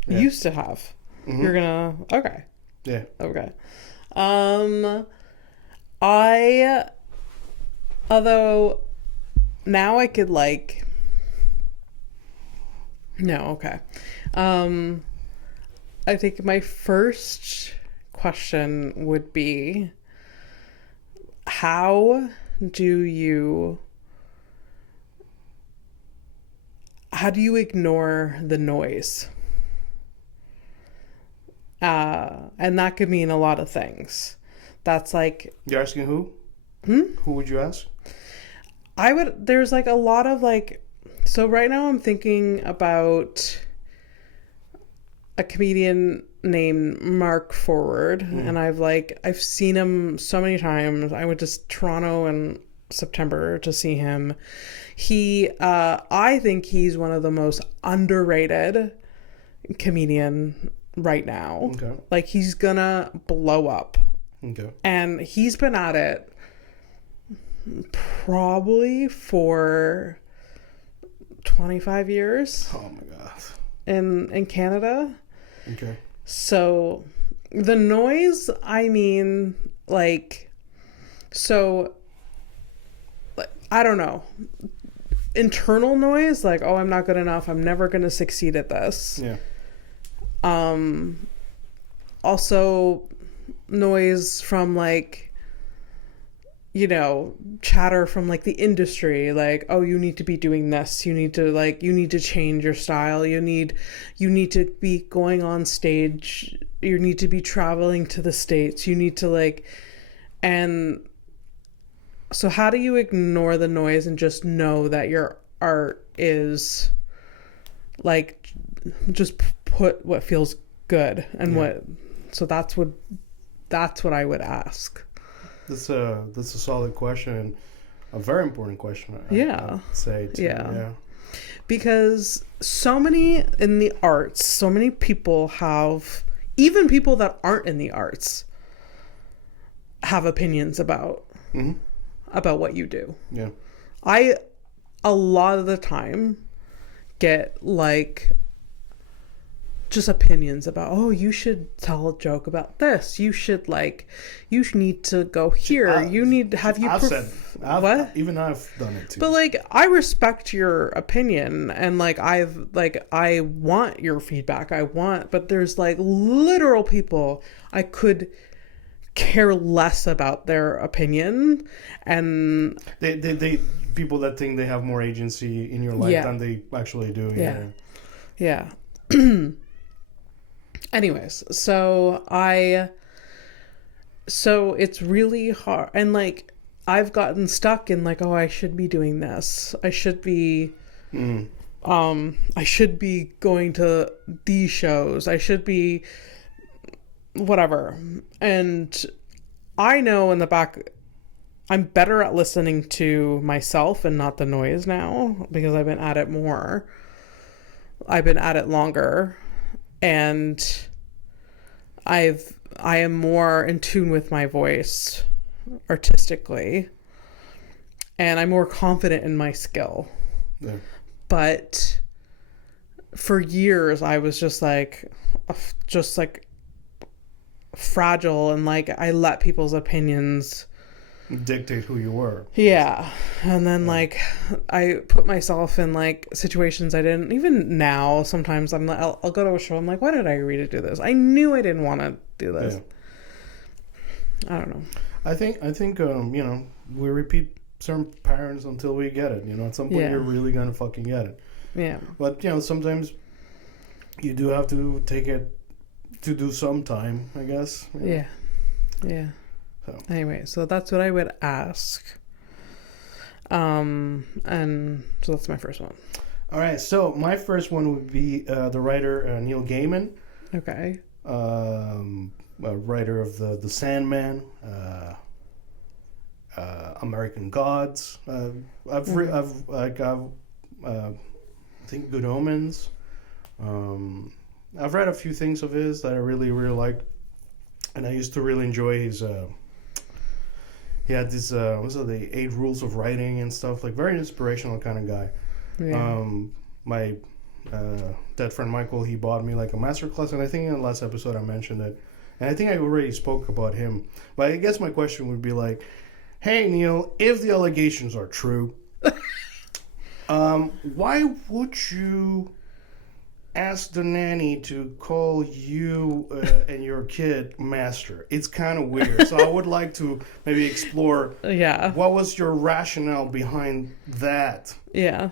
Yeah. Used to have. Mm-hmm. You're gonna. Okay. Yeah. Okay. Although now I could like. No. Okay. I think my first question would be, how do you ignore the noise? And that could mean a lot of things. That's like... You're asking who? Who would you ask? There's like a lot of like... So right now I'm thinking about a comedian named Mark Forward. And I've seen him so many times. I went to Toronto in September to see him. I think he's one of the most underrated comedian right now. Okay. Like he's gonna blow up. Okay. And he's been at it probably for 25 years. Oh my god. In Canada. Okay. So the noise, I mean, like, so like, I don't know. Internal noise, like, oh, I'm not good enough. I'm never going to succeed at this. Yeah. Also noise from like, you know, chatter from like the industry, like, oh, you need to be doing this. You need to change your style. You need to be going on stage. You need to be traveling to the States. You need to like, and so how do you ignore the noise and just know that your art is like, just put what feels good and so that's what I would ask. That's a solid question and a very important question. I'd say too. Yeah. Because so many in the arts, so many people have, even people that aren't in the arts, have opinions about what you do. Yeah. I a lot of the time get like just opinions about, oh, you should tell a joke about this. You should need to go here. What? Even I've done it too. But like, I respect your opinion, and like, I want your feedback. But there's like literal people I could care less about their opinion, and they people that think they have more agency in your life than they actually do. Yeah. Anyways, so it's really hard, and like I've gotten stuck in like, oh, I should be doing this. I should be I should be going to these shows. I should be whatever. And I know in the back, I'm better at listening to myself and not the noise now, because I've been at it more. I've been at it longer, and I am more in tune with my voice artistically, and I'm more confident in my skill. Yeah. But for years I was just like fragile, and like I let people's opinions dictate who you were. Yeah. And then like I put myself in like situations I didn't. Even now sometimes I'm like, I'll go to a show, I'm like, why did I agree to do this? I knew I didn't want to do this. I don't know. I think you know, we repeat certain patterns until we get it. You know, at some point you're really gonna fucking get it. Yeah. But you know, sometimes you do have to take it to do some time, I guess. Yeah. So. Anyway, so that's what I would ask. And so that's my first one. All right, so my first one would be the writer Neil Gaiman. Okay. A writer of the Sandman, American Gods. I think Good Omens. I've read a few things of his that I really liked, and I used to really enjoy his. He had this the 8 Rules of Writing and stuff, like very inspirational kind of guy. Yeah. My dead friend Michael, he bought me like a masterclass, and I think in the last episode I mentioned it, and I think I already spoke about him. But I guess my question would be like, hey Neil, if the allegations are true, why would you ask the nanny to call you and your kid master? It's kind of weird. So I would like to maybe explore what was your rationale behind that? Yeah.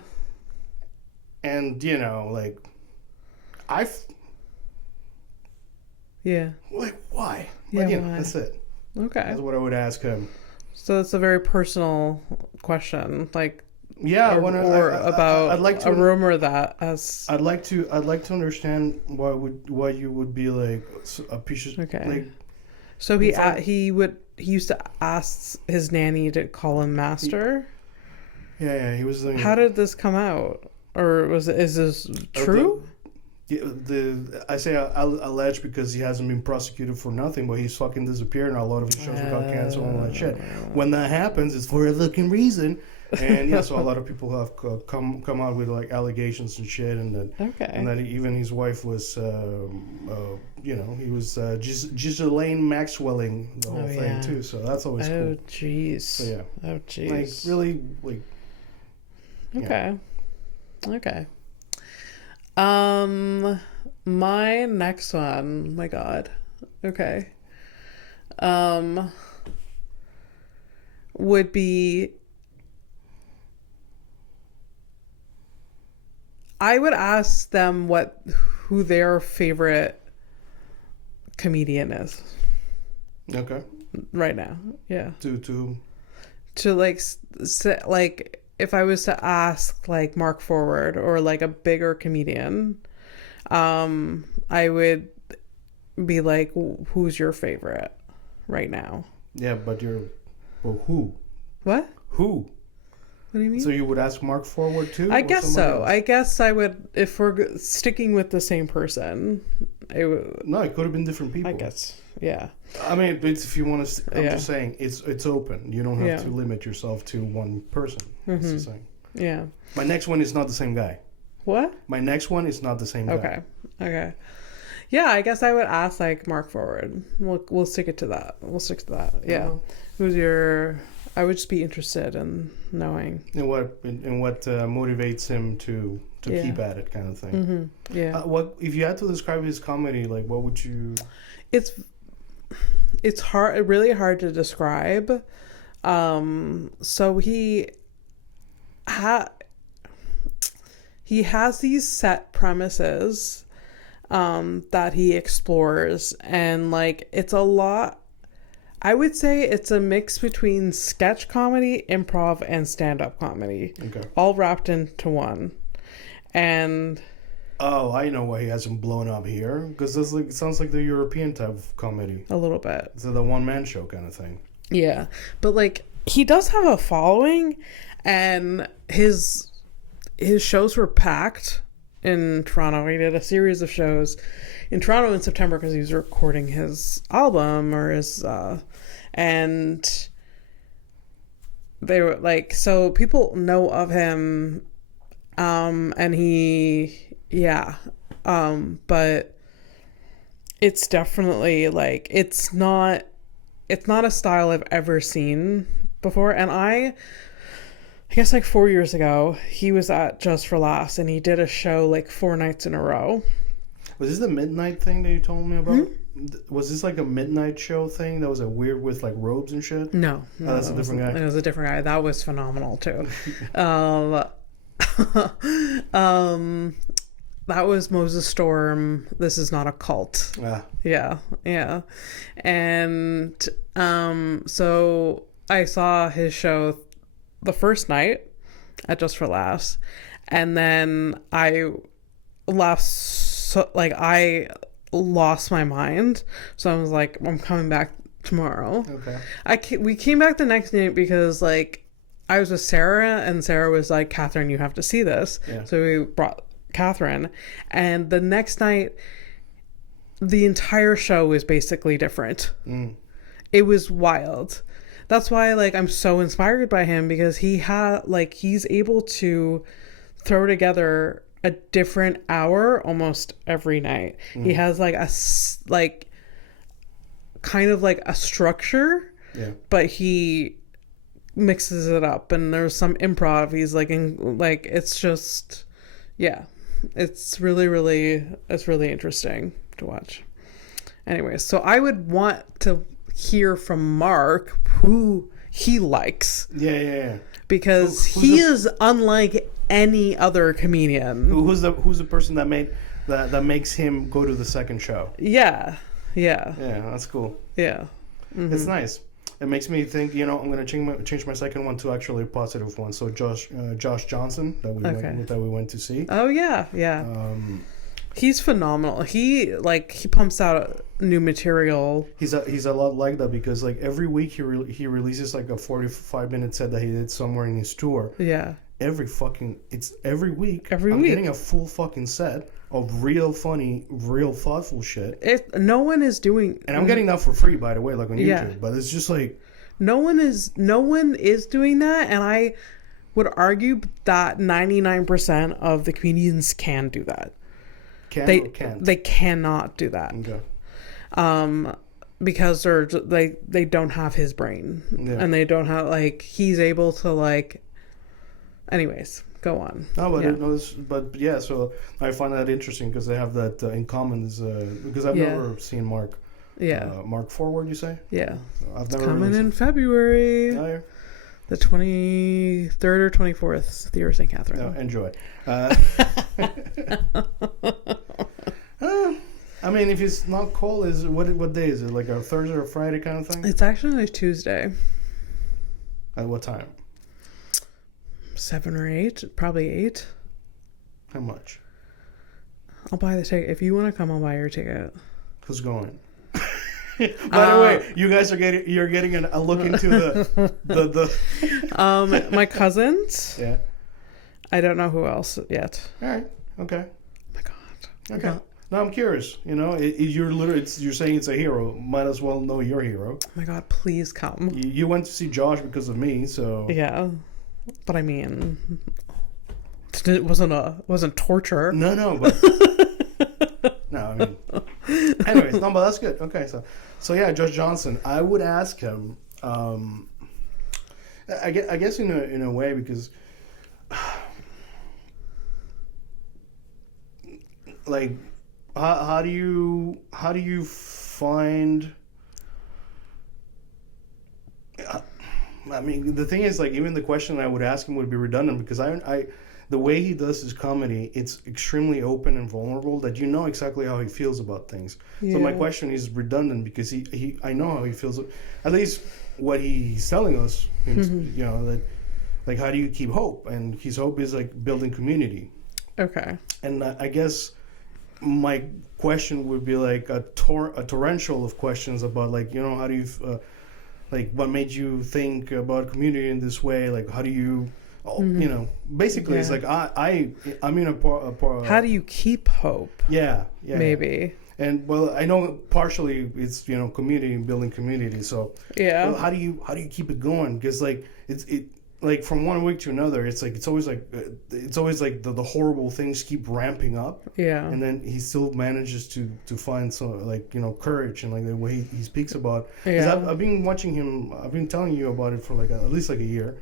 And, you know, like, like, why? Yeah, like, why? That's it. Okay. That's what I would ask him. So it's a very personal question, like, I'd like to, a rumor that has. I'd like to understand why you would be like a piece of like. So he used to ask his nanny to call him master. He was. How did this come out, or is this true? I say alleged because he hasn't been prosecuted for nothing, but he's fucking disappeared, and a lot of his shows got canceled and all that shit. When that happens, it's for a fucking reason. And so a lot of people have come out with like allegations and shit, and that even his wife was, he was Ghislaine Maxwelling the whole thing too. So that's always cool. Oh jeez. So, yeah. Oh jeez. Like really, like. Okay. Yeah. Okay. My next one. My God. Okay. Would be. I would ask them who their favorite comedian is. Okay. Right now, yeah. To like if I was to ask like Mark Forward or like a bigger comedian, I would be like, who's your favorite right now? Yeah, but who? What? Who? What do you mean? So you would ask Mark Forward too? I guess so. Else? I guess I would, if we're sticking with the same person. No, it could have been different people. I guess, yeah. I mean, but if you want to, I'm just saying, it's open. You don't have to limit yourself to one person. That's the thing. Yeah. My next one is not the same guy. What? My next one is not the same guy. Okay. Yeah, I guess I would ask like Mark Forward. We'll stick it to that. We'll stick to that. Yeah. Who's your? I would just be interested in knowing. And what motivates him to keep at it, kind of thing. Yeah. What if you had to describe his comedy? Like, what would you? It's hard, really hard to describe. So he has these set premises that he explores, and like it's a lot. I would say it's a mix between sketch comedy, improv, and stand-up comedy, all wrapped into one. And I know why he hasn't blown up here, because it sounds like the European type of comedy. A little bit. It's the one-man show kind of thing. Yeah, but like he does have a following, and his shows were packed in Toronto. He did a series of shows in Toronto in September because he was recording his album or his and they were like, so people know of him, and but it's definitely like it's not a style I've ever seen before. And I guess like 4 years ago he was at Just for Laughs and he did a show like 4 nights in a row. Was this the midnight thing that you told me about? Was this like a midnight show thing that was a weird with like robes and shit? No, that's a different guy. It was a different guy. That was phenomenal too. That was Moses Storm. This is not a cult. Yeah. And so I saw his show the first night at Just for Laughs, and then I lost my mind. So I was like, I'm coming back tomorrow. Okay. We came back the next night because like I was with Sarah, and Sarah was like, Catherine, you have to see this. Yeah. So we brought Catherine, and the next night the entire show was basically different. It was wild. That's why like I'm so inspired by him, because he's able to throw together a different hour almost every night. He has like a kind of like a structure, but he mixes it up, and there's some improv. He's like it's just it's really interesting to watch. Anyway, so I would want to hear from Mark who he likes. Yeah. Because he is unlike any other comedian. Who's the person that makes him go to the second show? Yeah, that's cool. Yeah. It's nice. It makes me think, I'm going to change my second one to actually a positive one. So Josh Johnson that we went to see. Oh yeah. He's phenomenal. He pumps out new material. He's a lot like that, because like every week he releases like a 45-minute set that he did somewhere in his tour. Yeah. Every week. I'm getting a full fucking set of real funny, real thoughtful shit. No one is doing, and I'm getting that for free, by the way, like on YouTube. But it's just like no one is doing that, and I would argue that 99% of the comedians can do that. They cannot do that. Okay. Because they don't have his brain, and they don't have he's able to anyways, go on. So I find that interesting because they have that in common. Because I've never seen Mark. Mark Forward, you say? Yeah. I've never coming in February. Oh, yeah. The 23rd or 24th, the year of St. Catherine. Oh, enjoy. I mean, if it's not cold, what day is it? Like a Thursday or Friday kind of thing? It's actually like Tuesday. At what time? 7 or 8, probably 8. How much? I'll buy the ticket. If you want to come, I'll buy your ticket. Who's going? By the way, you guys you're getting a look into the my cousins. Yeah. I don't know who else yet. All right. Okay. Oh my God. Okay. No, I'm curious. You're saying it's a hero. Might as well know your hero. Oh my God! Please come. You went to see Josh because of me, so yeah. But I mean, it wasn't torture. No, but no. I mean, Anyways, no, but that's good. Okay, so yeah, Judge Johnson. I would ask him. I guess in a way because, like, how do you find? I mean, the thing is, like, even the question I would ask him would be redundant because the way he does his comedy, it's extremely open and vulnerable that you know exactly how he feels about things. Yeah. So my question is redundant because I know how he feels. At least what he's telling us, you know, that like how do you keep hope? And his hope is like building community. Okay. And I guess my question would be like a torrential of questions about like, you know, how do you like what made you think about community in this way? Like how do you you know, basically it's like I'm in a how do you keep hope? Yeah, maybe. Yeah. And well, I know partially it's, you know, community and building community. So yeah, well, how do you keep it going? Because like it like from one week to another, it's always like the horrible things keep ramping up. Yeah, and then he still manages to find some like, you know, courage and like the way he speaks about. Yeah, I've been watching him. I've been telling you about it for like at least like a year.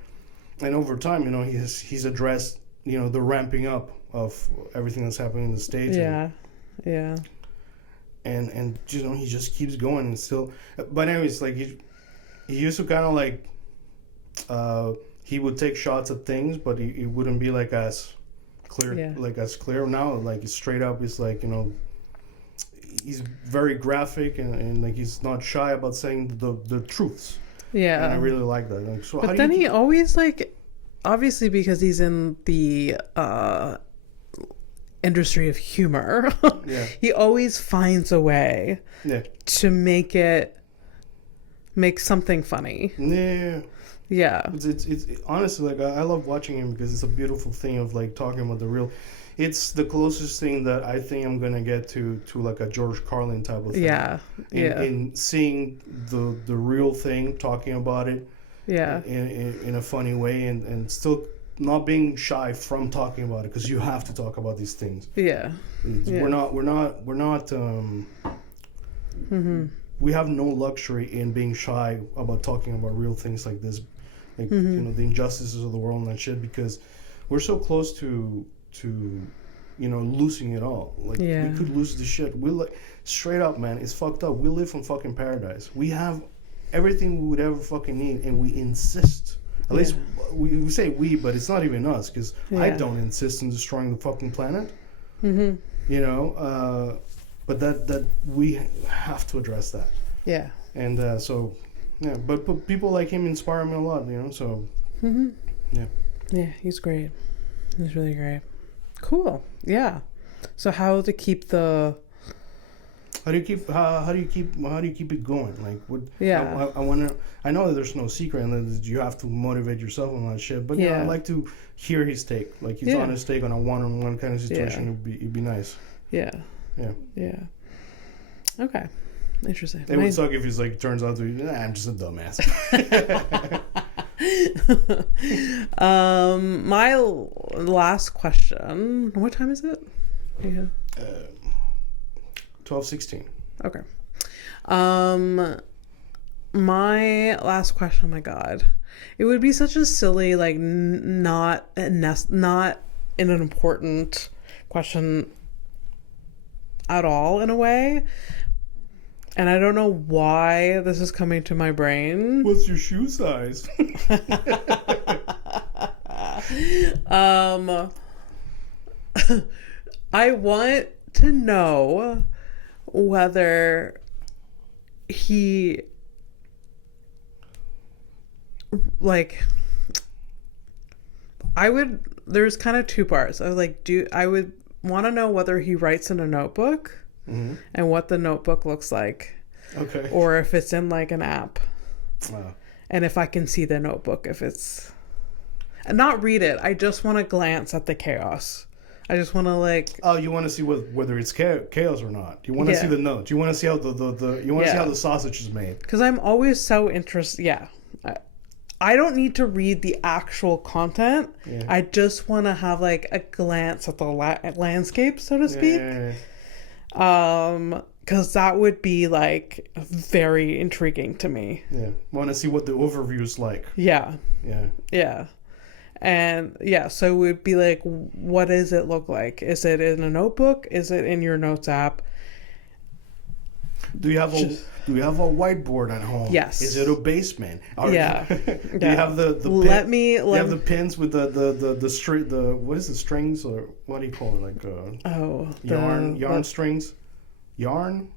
And over time, you know, he's addressed, you know, the ramping up of everything that's happening in the States. Yeah, yeah. And you know, he just keeps going and still. But anyways, like he used to kind of like, he would take shots at things, but it wouldn't be like as clear, like as clear now. Like straight up, it's like, you know, he's very graphic and like he's not shy about saying the truths. Yeah, and I really like that. Like, so but then he always like, obviously because he's in the industry of humor, yeah, he always finds a way to make something funny. Yeah, yeah. It's honestly like I love watching him because it's a beautiful thing of like talking about the real. It's the closest thing that I think I'm gonna get to like a George Carlin type of thing. Yeah, in seeing the real thing, talking about it. Yeah. In a funny way, and still not being shy from talking about it because you have to talk about these things. Yeah. We're not. We have no luxury in being shy about talking about real things like this, like you know, the injustices of the world and that shit, because we're so close to you know, losing it all. Like we could lose the shit. We like straight up, man. It's fucked up. We live from fucking paradise. We have everything we would ever fucking need, and we insist. At least we say we, but it's not even us, because I don't insist on destroying the fucking planet. You know, but that we have to address that. Yeah. And so, yeah. But people like him inspire me a lot. You know, so. Yeah. Yeah, he's great. He's really great. Cool. Yeah. So how do you keep it going? Like what? Yeah. I know that there's no secret and that you have to motivate yourself on that shit. But yeah, I'd like to hear his take, like his honest take on a one-on-one kind of situation. It'd be nice. Yeah. Yeah. Yeah. Okay. Interesting. It would suck if he's like turns out to be, I'm just a dumbass. My last question. What time is it? Yeah. 12:16. Okay. My last question. Oh my god, it would be such a silly, like, not in an important question at all in a way. And I don't know why this is coming to my brain. What's your shoe size? I want to know whether he, like, there's kind of two parts. I would want to know whether he writes in a notebook. Mm-hmm. And what the notebook looks like. Okay. Or if it's in like an app. And if I can see the notebook, if it's... And not read it. I just want to glance at the chaos. I just want to like... Oh, you want to see whether it's chaos or not. You want to see the notes. You want to see how you want to see how the sausage is made. Because I'm always so interested... Yeah. I don't need to read the actual content. Yeah. I just want to have like a glance at the landscape, so to speak. Yeah. because that would be like very intriguing to me. Yeah. Want to see what the overview's like. Yeah. Yeah. Yeah. And yeah, so it would be like, what does it look like? Is it in a notebook? Is it in your notes app? Do you have a whiteboard at home? Yes. Is it a basement? Yeah. Do you have the pin, you have the pins with the string, the what is it, strings, or what do you call it, like yarn strings, yarn.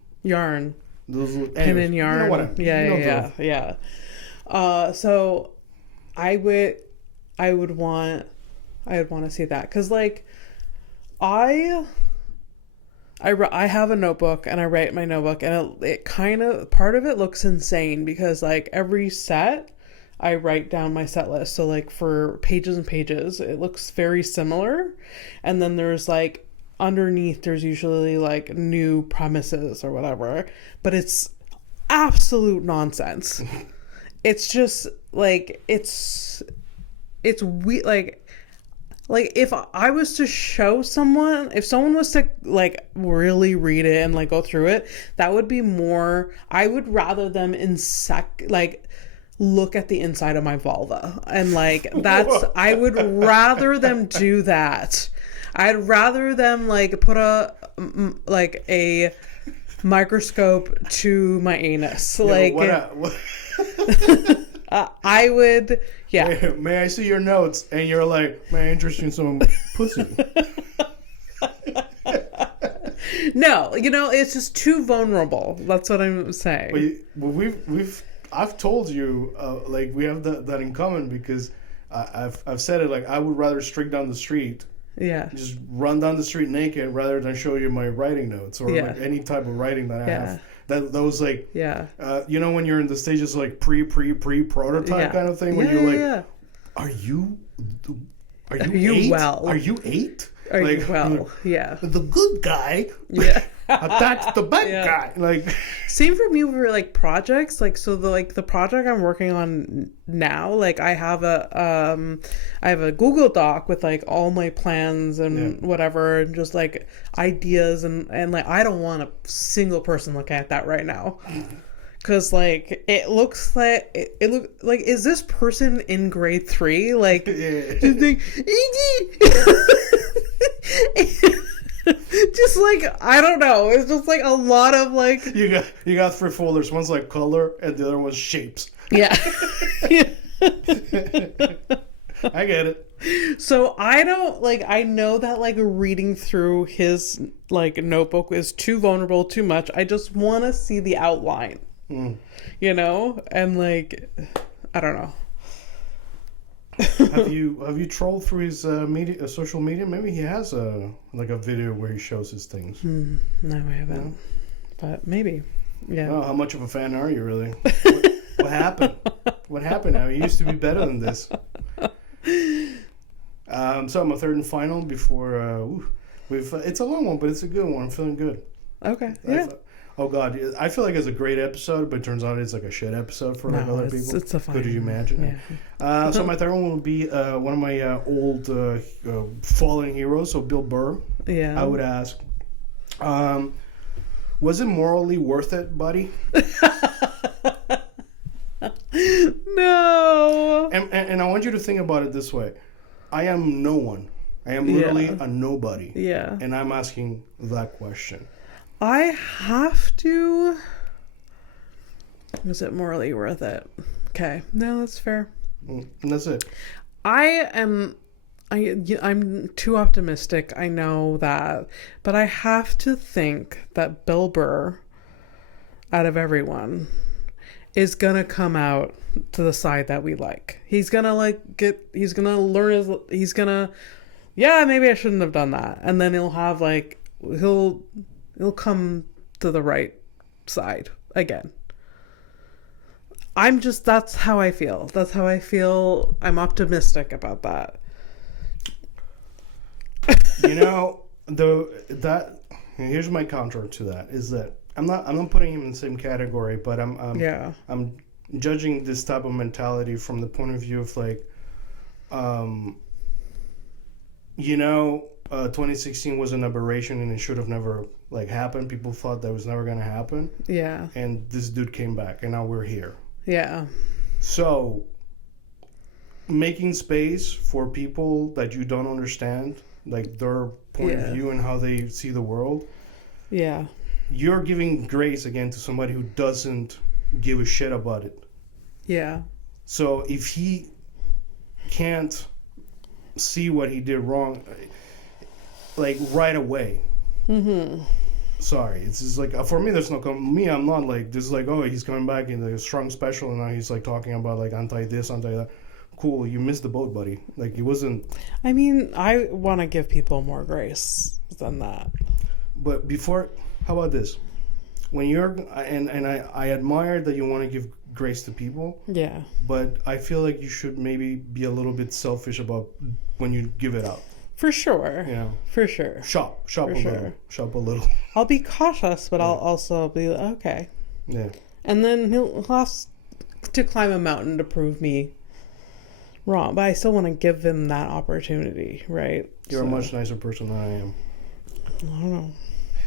Those Pin and yarn. You know what Yeah. So I would want to see that, because like I have a notebook and I write my notebook, and it kind of, part of it looks insane because like every set I write down my set list. So like for pages and pages, it looks very similar. And then there's like underneath, there's usually like new premises or whatever, but it's absolute nonsense. It's just like, it's weird. Like if I was to show someone, if someone was to like really read it and like go through it, that would be more, I would rather them like look at the inside of my vulva, and like that's I would rather them do that. I'd rather them like put a microscope to my anus. Like I would, yeah. May I see your notes? And you're like, man, interested in some pussy. No, it's just too vulnerable. That's what I'm saying. I've told you, like we have that in common, because I've said it, like I would rather streak down the street. Yeah. Just run down the street naked rather than show you my writing notes, or like any type of writing that I have. That was like, when you're in the stages like pre prototype kind of thing, when you're like, are you eight? Well? Are you 8? Are like, you well? Yeah. The good guy attacks the bad guy. Like, same for me for like projects. Like, so the project I'm working on now, like I have a Google Doc with like all my plans and whatever, and just like ideas, and like I don't want a single person looking at that right now. Cause like it looks like it look like, is this person in grade 3? Like, just like I don't know. It's just like a lot of like, you got 3 folders. One's like color, and the other one's shapes. Yeah. I get it. So I don't like. I know that like reading through his like notebook is too vulnerable, too much. I just want to see the outline. And like, I don't know. Have you trolled through his social media? Maybe he has a video where he shows his things. No, I haven't. No? But maybe. Yeah. Well, how much of a fan are you, really? What happened? What happened now? He used to be better than this. So my third and final before it's a long one, but it's a good one. I'm feeling good. Okay. Yeah. Oh God, I feel like it's a great episode, but it turns out it's like a shit episode for like other people. It's a fine. Could you imagine? Yeah. So my third one would be one of my old fallen heroes, so Bill Burr. Yeah. I would ask, was it morally worth it, buddy? No. And I want you to think about it this way. I am no one. I am literally a nobody. Yeah. And I'm asking that question. I have to. Was it morally worth it? Okay. No, that's fair. And that's it. I'm too optimistic. I know that. But I have to think that Bill Burr, out of everyone, is going to come out to the side that we like. He's going to maybe I shouldn't have done that. And then he'll have he'll come to the right side again. That's how I feel. I'm optimistic about that. Here's my counter to that is that I'm not putting him in the same category, but I'm judging this type of mentality from the point of view of like, 2016 was an aberration and it should have never like happened. People thought that was never gonna happen. Yeah. And this dude came back, and now we're here. Yeah. So, making space for people that you don't understand, like their point of view and how they see the world. Yeah. You're giving grace again to somebody who doesn't give a shit about it. Yeah. So if he can't see what he did wrong, like right away. Mm-hmm. Sorry, it's just like for me. There's no me. I'm not like this. Is like, oh, he's coming back in the strong special, and now he's like talking about like anti this, anti that. Cool, you missed the boat, buddy. Like it wasn't. I mean, I want to give people more grace than that. But before, how about this? When you're and I admire that you want to give grace to people. Yeah. But I feel like you should maybe be a little bit selfish about when you give it out. For sure. Yeah. For sure. Shop For a sure. little. Shop a little. I'll be cautious, but I'll also be okay. Yeah. And then he'll have to climb a mountain to prove me wrong, but I still want to give him that opportunity, right? You're a much nicer person than I am. I don't know.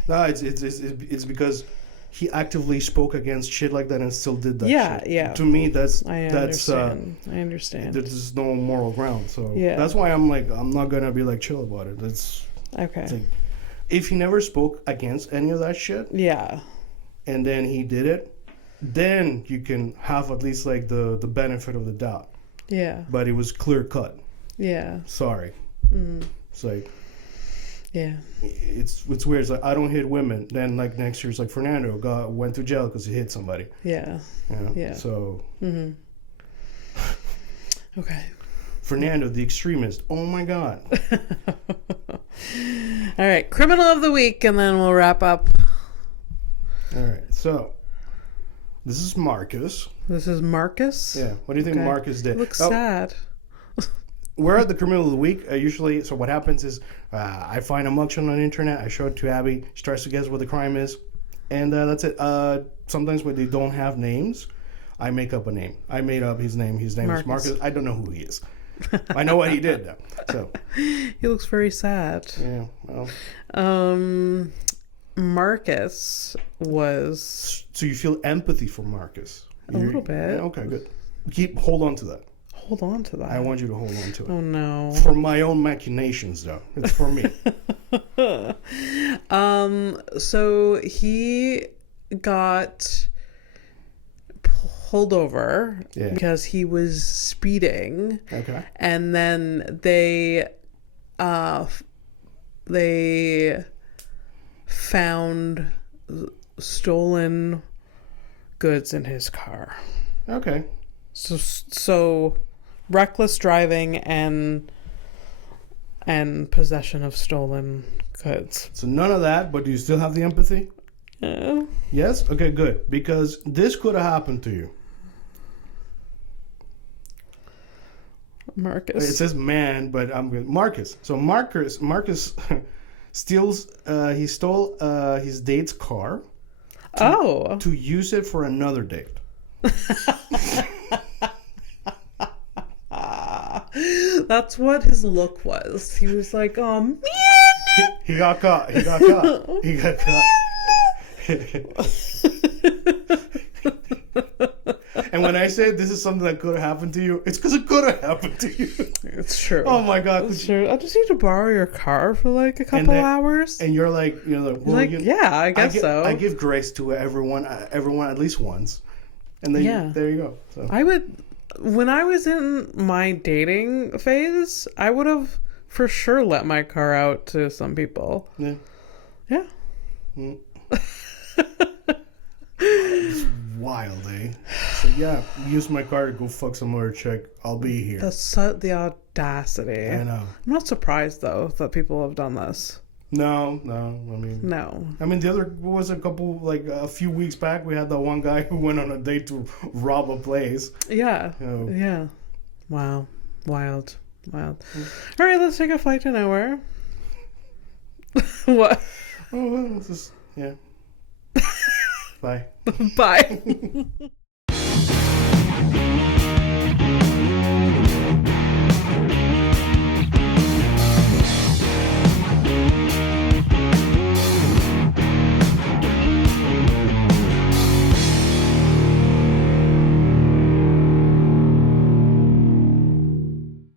No, it's because he actively spoke against shit like that and still did that. Yeah, shit. yeah. To me, I understand. I understand. There's no moral ground, so yeah. That's why I'm like I'm not gonna be like chill about it. It's like, if he never spoke against any of that shit, yeah, and then he did it, then you can have at least like the benefit of the doubt. Yeah. But it was clear cut. Yeah. Sorry. It's like. Yeah. It's weird. It's like I don't hit women. Then like next year, it's like Fernando went to jail because he hit somebody. Yeah. You know? Yeah. So. Okay. Fernando, the extremist. Oh my God. All right, criminal of the week, and then we'll wrap up. All right. So. This is Marcus. This is Marcus? Yeah. What do you think Marcus did? Looks sad. We're at the criminal of the week. Usually, so what happens is I find a mugshot on the internet. I show it to Abby. She tries to guess what the crime is. And that's it. Sometimes when they don't have names, I make up a name. I made up his name. His name is Marcus. I don't know who he is. I know what he did, though. So. He looks very sad. Yeah. Well. Marcus was... So you feel empathy for Marcus? A little bit. Yeah, okay, good. Hold on to that. Hold on to that. I want you to hold on to it. Oh, no. For my own machinations, though. It's for me. So he got pulled over because he was speeding. Okay. And then they found stolen goods in his car. Okay. So reckless driving and possession of stolen goods. So none of that, but do you still have the empathy? Yes? Okay, good. Because this could have happened to you. Marcus. It says man, but I'm good. Marcus. So Marcus he stole his date's car to use it for another date. That's what his look was. He was like, oh man. He got caught. And when I say this is something that could have happened to you, it's because it could have happened to you. It's true. Oh my God. It's true. I just need to borrow your car for like a couple hours. And you're like, well, yeah, I guess so. I give grace to everyone at least once. And then there you go. So. When I was in my dating phase, I would have for sure let my car out to some people. Yeah. Yeah. It's wild, eh? So yeah, use my car to go fuck some other chick. I'll be here. That's the audacity. I know. I'm not surprised though that people have done this. No. I mean, the other was a few weeks back. We had that one guy who went on a date to rob a place. Yeah. Yeah. Wow. Wild. All right, let's take a flight to nowhere. What? Oh, well, just Bye. Bye.